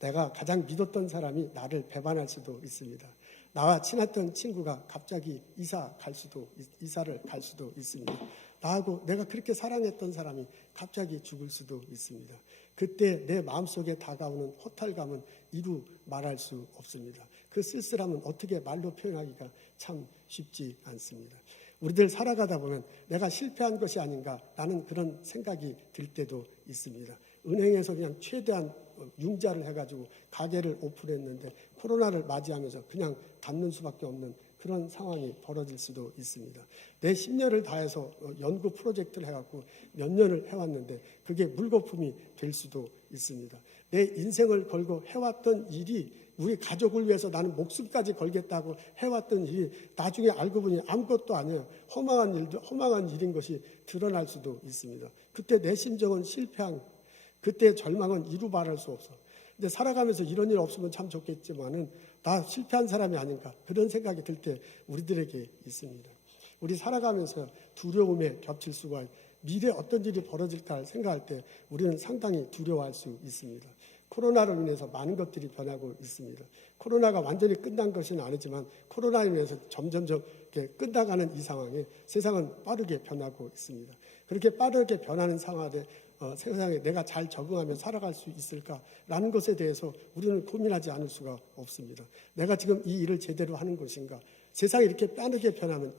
내가 가장 믿었던 사람이 나를 배반할 수도 있습니다. 나와 친했던 친구가 갑자기 이사를 갈 수도 있습니다. 나하고 내가 그렇게 사랑했던 사람이 갑자기 죽을 수도 있습니다. 그때 내 마음속에 다가오는 허탈감은 이루 말할 수 없습니다. 그 쓸쓸함은 어떻게 말로 표현하기가 참 쉽지 않습니다. 우리들 살아가다 보면 내가 실패한 것이 아닌가 라는 그런 생각이 들 때도 있습니다. 은행에서 그냥 최대한 융자를 해가지고 가게를 오픈했는데 코로나를 맞이하면서 그냥 닫는 수밖에 없는 그런 상황이 벌어질 수도 있습니다. 내 10년을 다해서 연구 프로젝트를 해갖고 몇 년을 해왔는데 그게 물거품이 될 수도 있습니다. 내 인생을 걸고 해왔던 일이 우리 가족을 위해서 나는 목숨까지 걸겠다고 해왔던 일이 나중에 알고 보니 아무것도 아니에요. 허망한 일인 것이 드러날 수도 있습니다. 그때 내 심정은 실패한, 그때 절망은 이루 말할 수 없어. 근데 살아가면서 이런 일 없으면 참 좋겠지만은 나 실패한 사람이 아닌가 그런 생각이 들 때 우리들에게 있습니다. 우리 살아가면서 두려움에 겹칠 수가, 미래에 어떤 일이 벌어질까 생각할 때 우리는 상당히 두려워할 수 있습니다. 코로나로 인해서 많은 것들이 변하고 있습니다. 코로나가 완전히 끝난 것은 아니지만 코로나로 인해서 점점점 끝나가는 이 상황에 세상은 빠르게 변하고 있습니다. 그렇게 빠르게 변하는 상황에 세상에 내가 잘 적응하며 살아갈 수 있을까라는 것에 대해서 우리는 고민하지 않을 수가 없습니다. 내가 지금 이 일을 제대로 하는 것인가? 세상이 이렇게 빠르게 변하면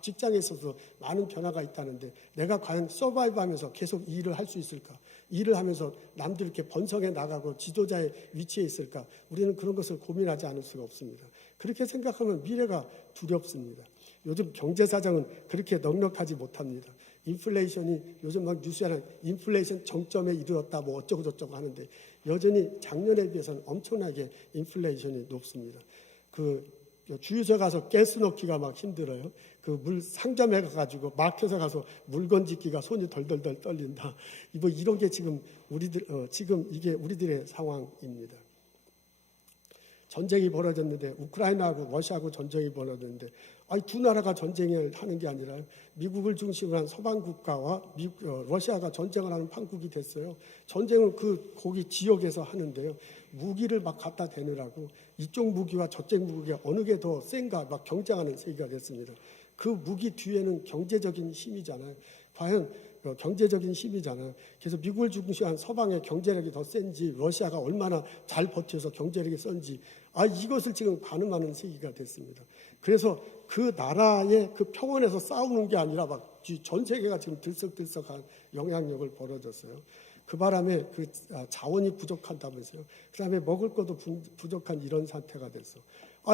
직장에 있어서 많은 변화가 있다는데 내가 과연 서바이브하면서 계속 이 일을 할 수 있을까? 일을 하면서 남들 이렇게 번성해 나가고 지도자의 위치에 있을까? 우리는 그런 것을 고민하지 않을 수가 없습니다. 그렇게 생각하면 미래가 두렵습니다. 요즘 경제 사정은 그렇게 넉넉하지 못합니다. 인플레이션이 요즘 막 뉴스에는 인플레이션 정점에 이르렀다 뭐 어쩌고 저쩌고 하는데 여전히 작년에 비해서는 엄청나게 인플레이션이 높습니다. 주유소 가서 가스 넣기가 막 힘들어요. 그 물 상점에 가가지고 마켓에 가서 물건 짓기가 손이 덜덜덜 떨린다. 뭐 이런 게 지금 지금 이게 우리들의 상황입니다. 전쟁이 벌어졌는데 우크라이나하고 러시아하고 전쟁이 벌어졌는데 두 나라가 전쟁을 하는 게 아니라 미국을 중심으로 한 서방 국가와 러시아가 전쟁을 하는 판국이 됐어요. 전쟁은 거기 지역에서 하는데요. 무기를 막 갖다 대느라고 이쪽 무기와 저쪽 무기가 어느 게 더 센가 막 경쟁하는 세계가 됐습니다. 그 무기 뒤에는 경제적인 힘이잖아요. 과연 경제적인 힘이잖아요. 그래서 미국을 중심한 서방의 경제력이 더 센지 러시아가 얼마나 잘 버텨서 경제력이 센지 이것을 지금 가늠하는 시기가 됐습니다. 그래서 그 나라의 그 평원에서 싸우는 게 아니라 막 전 세계가 지금 들썩들썩한 영향력을 벌어졌어요. 그 바람에 자원이 부족한다면서요. 그 다음에 먹을 것도 부족한 이런 상태가 됐어.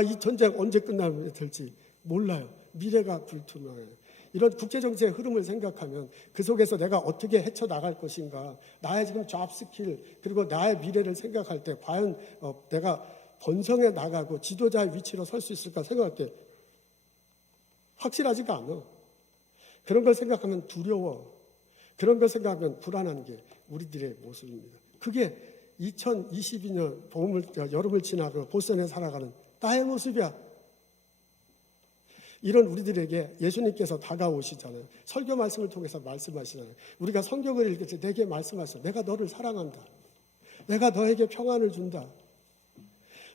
이 전쟁 언제 끝나면 될지 몰라요. 미래가 불투명해요. 이런 국제정세의 흐름을 생각하면 그 속에서 내가 어떻게 헤쳐나갈 것인가, 나의 지금 잡 스킬 그리고 나의 미래를 생각할 때 과연 내가 번성해 나가고 지도자의 위치로 설 수 있을까 생각할 때 확실하지가 않아. 그런 걸 생각하면 두려워. 그런 걸 생각하면 불안한 게 우리들의 모습입니다. 그게 2022년 여름을 지나고 보스턴에 살아가는 나의 모습이야. 이런 우리들에게 예수님께서 다가오시잖아요. 설교 말씀을 통해서 말씀하시잖아요. 우리가 성경을 읽을 때 내게 말씀하셔. 내가 너를 사랑한다. 내가 너에게 평안을 준다.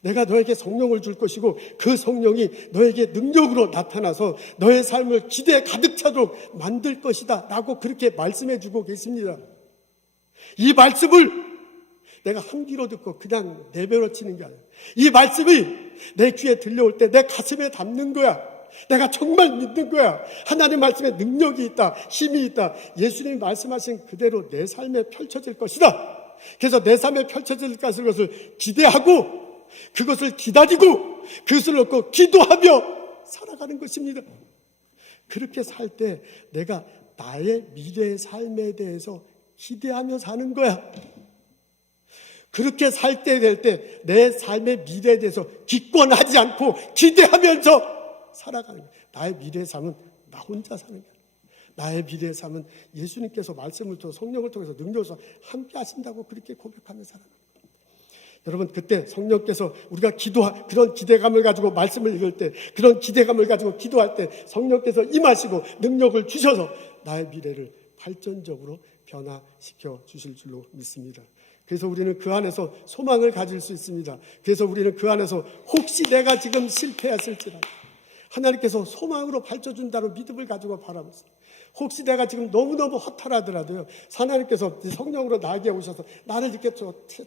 내가 너에게 성령을 줄 것이고 그 성령이 너에게 능력으로 나타나서 너의 삶을 기대에 가득 차도록 만들 것이다 라고 그렇게 말씀해 주고 계십니다. 이 말씀을 내가 한 귀로 듣고 그냥 내버려치는 게 아니야. 이 말씀이 내 귀에 들려올 때 내 가슴에 담는 거야. 내가 정말 믿는 거야. 하나님 말씀에 능력이 있다, 힘이 있다. 예수님이 말씀하신 그대로 내 삶에 펼쳐질 것이다. 그래서 내 삶에 펼쳐질 것을 기대하고 그것을 기다리고 그것을 놓고 기도하며 살아가는 것입니다. 그렇게 살 때 내가 나의 미래의 삶에 대해서 기대하며 사는 거야. 그렇게 살 때 될 때 내 삶의 미래에 대해서 기권하지 않고 기대하면서 살아가는 거야. 나의 미래의 삶은 나 혼자 사는 거야. 나의 미래의 삶은 예수님께서 말씀을 통해서 성령을 통해서 능력으로 함께 하신다고 그렇게 고백하며 살아가는 거야. 여러분, 그때 성령께서 우리가 그런 기대감을 가지고 말씀을 읽을 때, 그런 기대감을 가지고 기도할 때 성령께서 임하시고 능력을 주셔서 나의 미래를 발전적으로 변화시켜 주실 줄로 믿습니다. 그래서 우리는 그 안에서 소망을 가질 수 있습니다. 그래서 우리는 그 안에서 혹시 내가 지금 실패했을지라도 하나님께서 소망으로 밝혀준다는 믿음을 가지고 바라보세요. 혹시 내가 지금 너무너무 허탈하더라도요, 하나님께서 성령으로 나에게 오셔서 나를 이렇게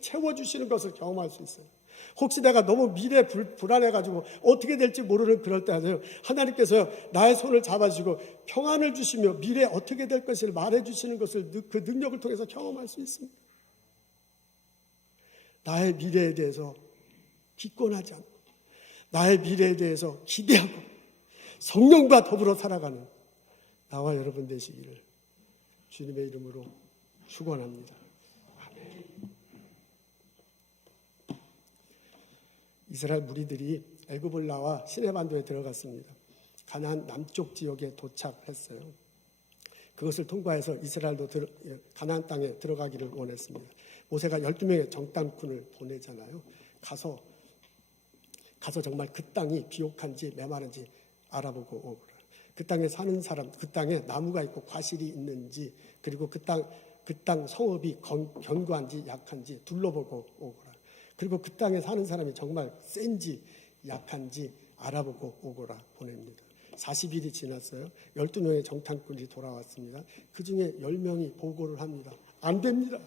채워주시는 것을 경험할 수 있어요. 혹시 내가 너무 미래 불안해가지고 어떻게 될지 모르는 그럴 때 하세요. 하나님께서요, 나의 손을 잡아주시고 평안을 주시며 미래에 어떻게 될 것을 말해주시는 것을 그 능력을 통해서 경험할 수 있습니다. 나의 미래에 대해서 기권하지 않고 나의 미래에 대해서 기대하고 성령과 더불어 살아가는 나와 여러분 되시기를 주님의 이름으로 축원합니다. 아멘. 이스라엘 무리들이 애굽을 나와 시내반도에 들어갔습니다. 가나안 남쪽 지역에 도착했어요. 그것을 통과해서 이스라엘도 가나안 땅에 들어가기를 원했습니다. 모세가 12명의 정탐꾼을 보내잖아요. 가서 정말 그 땅이 비옥한지 메마른지 알아보고 오거라. 그 땅에 사는 사람, 그 땅에 나무가 있고 과실이 있는지, 그리고 그 땅 성읍이 견고한지 약한지 둘러보고 오거라. 그리고 그 땅에 사는 사람이 정말 센지 약한지 알아보고 오거라 보냅니다. 40일이 지났어요. 12명의 정탐꾼이 돌아왔습니다. 그 중에 10명이 보고를 합니다. 안 됩니다.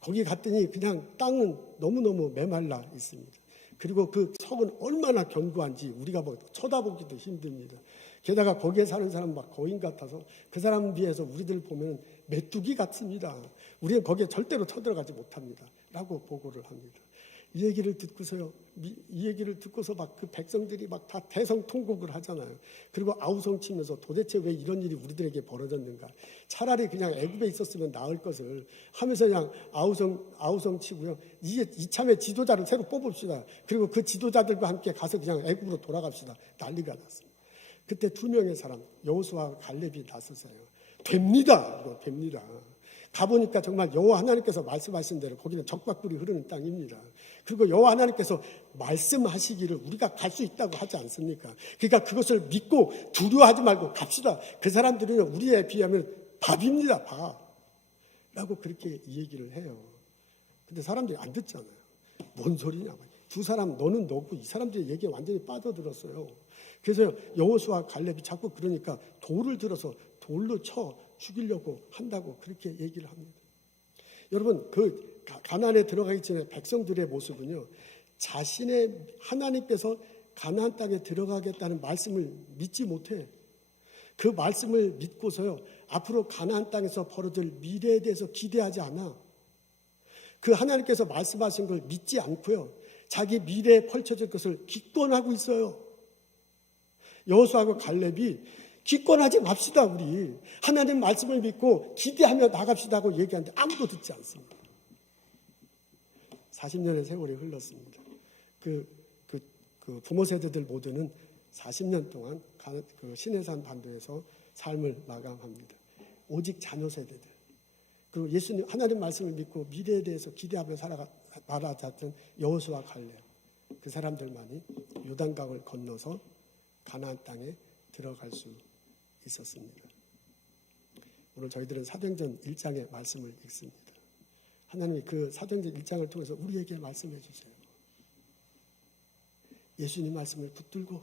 거기 갔더니 그냥 땅은 너무너무 메말라 있습니다. 그리고 그 성은 얼마나 견고한지 우리가 뭐 쳐다보기도 힘듭니다. 게다가 거기에 사는 사람은 막 거인 같아서 그 사람 비해서 우리들 보면 메뚜기 같습니다. 우리는 거기에 절대로 쳐들어가지 못합니다. 라고 보고를 합니다. 이 얘기를 듣고서 막 그 백성들이 막 다 대성통곡을 하잖아요. 그리고 아우성 치면서 도대체 왜 이런 일이 우리들에게 벌어졌는가? 차라리 그냥 애굽에 있었으면 나을 것을 하면서 그냥 아우성 치고요. 이참에 지도자를 새로 뽑읍시다. 그리고 그 지도자들과 함께 가서 그냥 애굽으로 돌아갑시다. 난리가 났습니다. 그때 2명의 사람, 여호수아와 갈렙이 나섰어요. 됩니다. 이거 됩니다. 가보니까 정말 여호와 하나님께서 말씀하신 대로 거기는 적박불이 흐르는 땅입니다. 그리고 여호와 하나님께서 말씀하시기를 우리가 갈 수 있다고 하지 않습니까? 그러니까 그것을 믿고 두려워하지 말고 갑시다. 그 사람들은 우리에 비하면 밥입니다. 밥. 라고 그렇게 얘기를 해요. 근데 사람들이 안 듣잖아요. 뭔 소리냐. 두 사람 너는 너고 이 사람들의 얘기에 완전히 빠져들었어요. 그래서 여호수아 갈렙이 자꾸 그러니까 돌을 들어서 돌로 쳐 죽이려고 한다고 그렇게 얘기를 합니다. 여러분, 그 가나안에 들어가기 전에 백성들의 모습은요, 자신의 하나님께서 가나안 땅에 들어가겠다는 말씀을 믿지 못해. 그 말씀을 믿고서요, 앞으로 가나안 땅에서 벌어질 미래에 대해서 기대하지 않아. 그 하나님께서 말씀하신 걸 믿지 않고요, 자기 미래에 펼쳐질 것을 기권하고 있어요. 여호수아하고 갈렙이 기권하지 맙시다. 우리 하나님 말씀을 믿고 기대하며 나갑시다고 얘기하는데 아무도 듣지 않습니다. 40년의 세월이 흘렀습니다. 그 부모 세대들 모두는 40년 동안 그 시내산 반도에서 삶을 마감합니다. 오직 자녀 세대들, 그리고 예수님 하나님 말씀을 믿고 미래에 대해서 기대하며 살아갔던 여호수아 갈렙, 그 사람들만이 요단강을 건너서 가나안 땅에 들어갈 수 있었습니다. 오늘 저희들은 사도행전 1장의 말씀을 읽습니다. 하나님이 그 사도행전 1장을 통해서 우리에게 말씀해 주세요. 예수님 말씀을 붙들고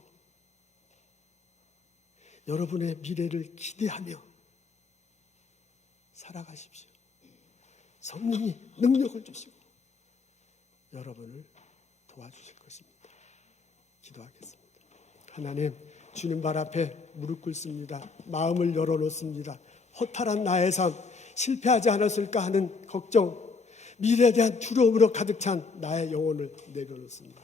여러분의 미래를 기대하며 살아가십시오. 성령이 능력을 주시고 여러분을 도와주실 것입니다. 기도하겠습니다. 하나님, 주님 발 앞에 무릎 꿇습니다. 마음을 열어놓습니다. 허탈한 나의 삶, 실패하지 않았을까 하는 걱정, 미래에 대한 두려움으로 가득 찬 나의 영혼을 내려놓습니다.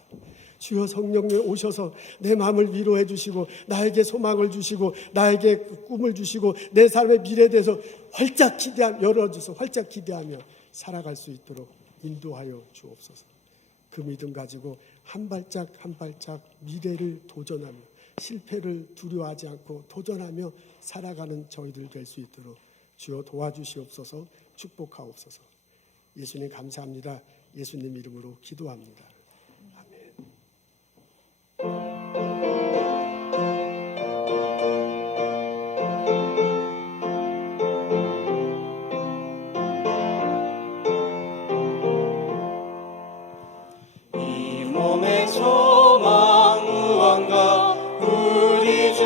주여, 성령님 오셔서 내 마음을 위로해 주시고 나에게 소망을 주시고 나에게 꿈을 주시고 내 삶의 미래에 대해서 활짝 열어주셔서 활짝 기대하며 살아갈 수 있도록 인도하여 주옵소서. 그 믿음 가지고 한 발짝 한 발짝 미래를 도전하며 실패를 두려워하지 않고 도전하며 살아가는 저희들 될 수 있도록 주여 도와주시옵소서. 축복하옵소서. 예수님 감사합니다. 예수님 이름으로 기도합니다. 이 몸의 소망 무언가 우리 주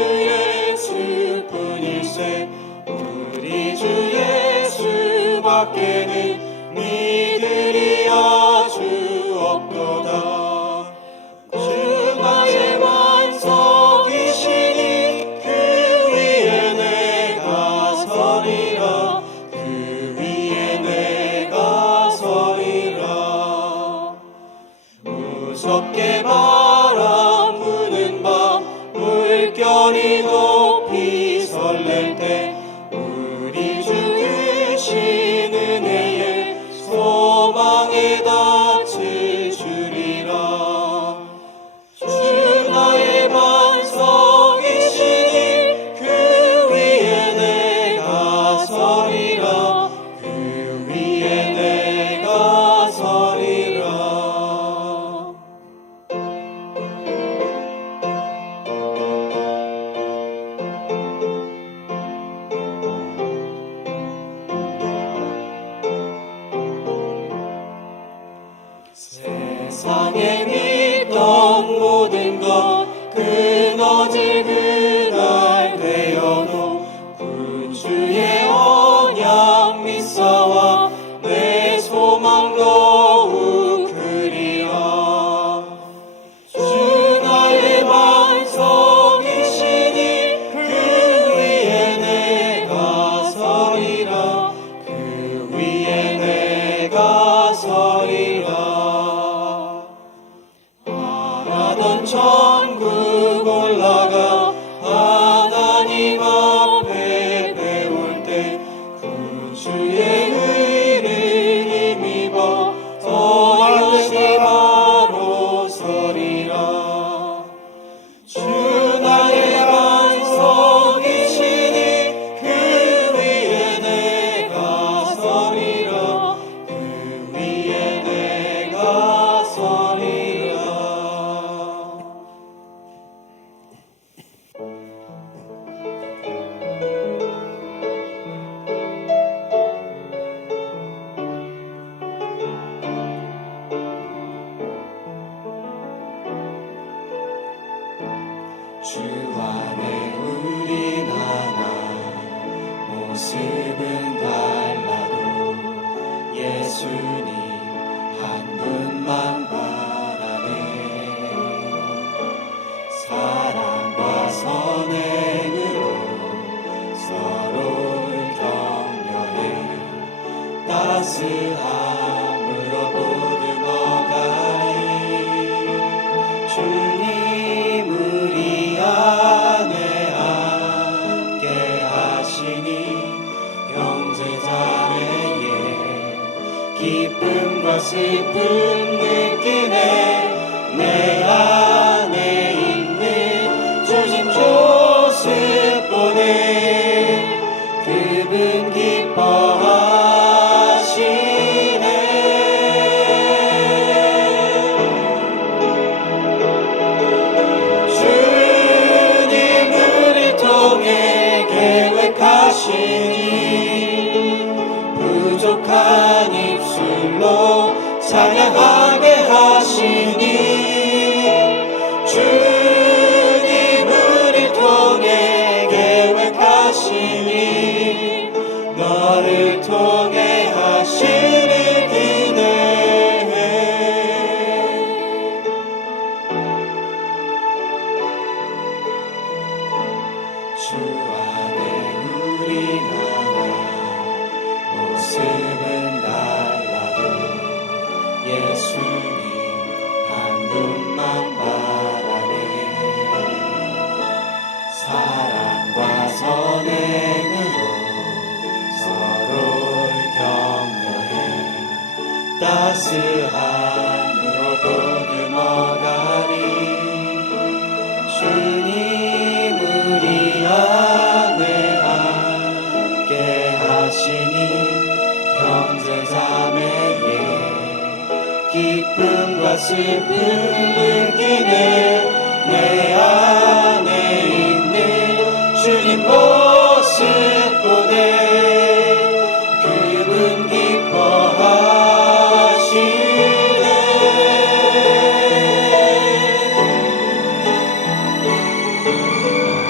예수뿐일세. 우리 주 예수밖에는 믿으리 아주 없도다. 주가 의 완성이시니 그 위에 내가 서리라. 그 위에 내가 서리라. 무섭게 바람 부는 밤 물결이 높이 설렐 때 우리 주 크신 은혜에 소망에 닿을 주리라. 주 나의 반석이시니 그 위에 내가 서리라. 그 위에 내가 서리라. 세상에 믿던 모든 것 끊어질 그날 되어도 구주의 언약 믿사와 내 소망 더욱 크리라. 주 나의 반석이시니 그 위에 내가 서리라. 그 위에 내가 서리라. 바라던 천국 올라가 하나님 앞에 배울 때 구주의 의를 힘입어 더없이 바로 서리라. 주 나의 반석이시니 그 위에 내가 서리라. 그 위에 내가 서리라. 주 안에 우린 하나 모습은 달라도 예수님 한 분만 바라네. 사랑과 선행으로 서로를 격려해 따스함으로 보듬어가리. 주님 우리 안에 함께 하시니 형제자매의 기쁨과 슬픔 느끼네. 내 안에 있는 주신 조스 보내 그분 기뻐하시네. 주님 우리 통해 계획하시니 부족한 입술로 찬양하게 하시니 주 주 안에 우리가 모습은 달라도 예수님 한 분만 바라네. 사랑과 선행으로 서로를 격려해 따스함으로 보듬어가니 주님 우리 안에 함께 하시니 형제 자매의 기쁨과 슬픔 느끼네. 내 안에 있는 주님 모습 보네. 그분 기뻐하시네.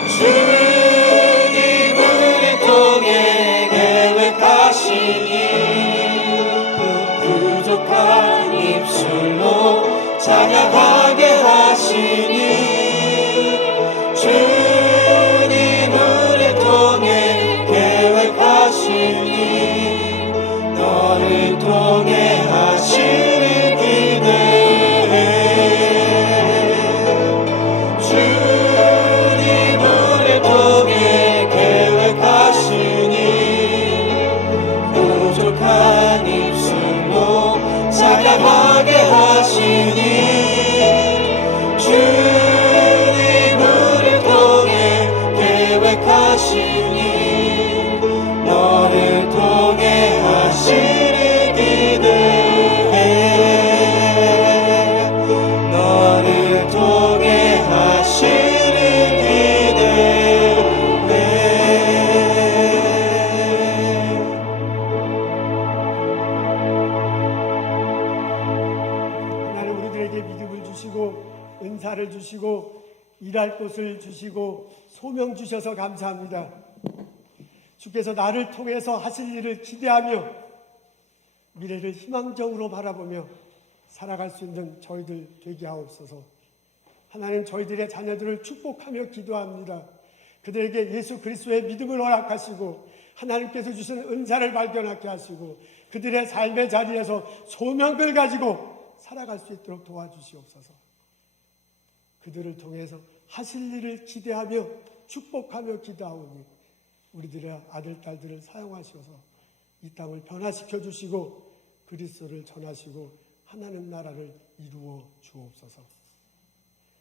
주님 우리 통해 계획하시니 부족한 입술로 찬양하게 하시니 주님 우리 통해 계획하시니 너를 통해 하시는 기대해. 주님 우리 통해 계획하시니 부족한 입술로 찬양하게 하시니 주님 우리 통해 계획하시니 너를 통해 하시는 기대해. 너를 통해 하시는 기대해. 하나님 우리들에게 믿음을 주시고 은사를 주시고 일할 곳을 주시고 소명 주셔서 감사합니다. 주께서 나를 통해서 하실 일을 기대하며 미래를 희망적으로 바라보며 살아갈 수 있는 저희들 되게 하옵소서. 하나님 저희들의 자녀들을 축복하며 기도합니다. 그들에게 예수 그리스도의 믿음을 허락하시고 하나님께서 주신 은사를 발견하게 하시고 그들의 삶의 자리에서 소명을 가지고 살아갈 수 있도록 도와주시옵소서. 그들을 통해서 하실 일을 기대하며 축복하며 기도하오니 우리들의 아들, 딸들을 사용하셔서 이 땅을 변화시켜 주시고 그리스도를 전하시고 하나님 나라를 이루어 주옵소서.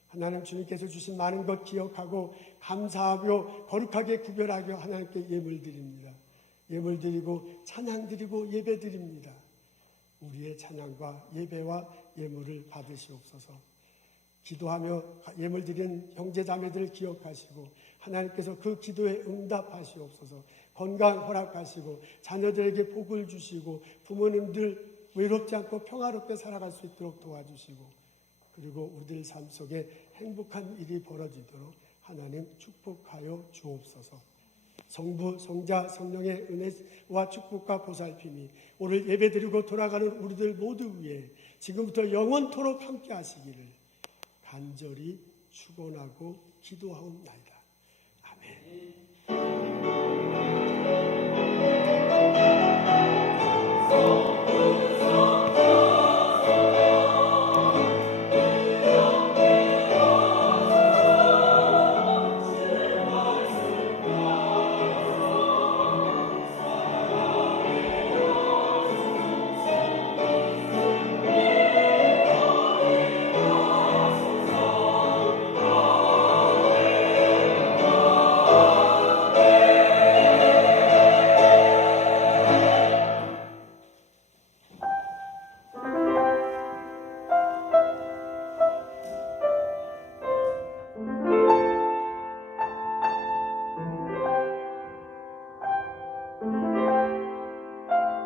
하나님 주님께서 주신 많은 것 기억하고 감사하며 거룩하게 구별하며 하나님께 예물 드립니다. 예물 드리고 찬양 드리고 예배 드립니다. 우리의 찬양과 예배와 예물을 받으시옵소서. 기도하며 예물 드린 형제 자매들을 기억하시고 하나님께서 그 기도에 응답하시옵소서. 건강 허락하시고 자녀들에게 복을 주시고 부모님들 외롭지 않고 평화롭게 살아갈 수 있도록 도와주시고 그리고 우리들 삶 속에 행복한 일이 벌어지도록 하나님 축복하여 주옵소서. 성부, 성자, 성령의 은혜와 축복과 보살핌이 오늘 예배드리고 돌아가는 우리들 모두 위에 지금부터 영원토록 함께 하시기를 간절히 축원하고 기도하옵나이다. 아멘.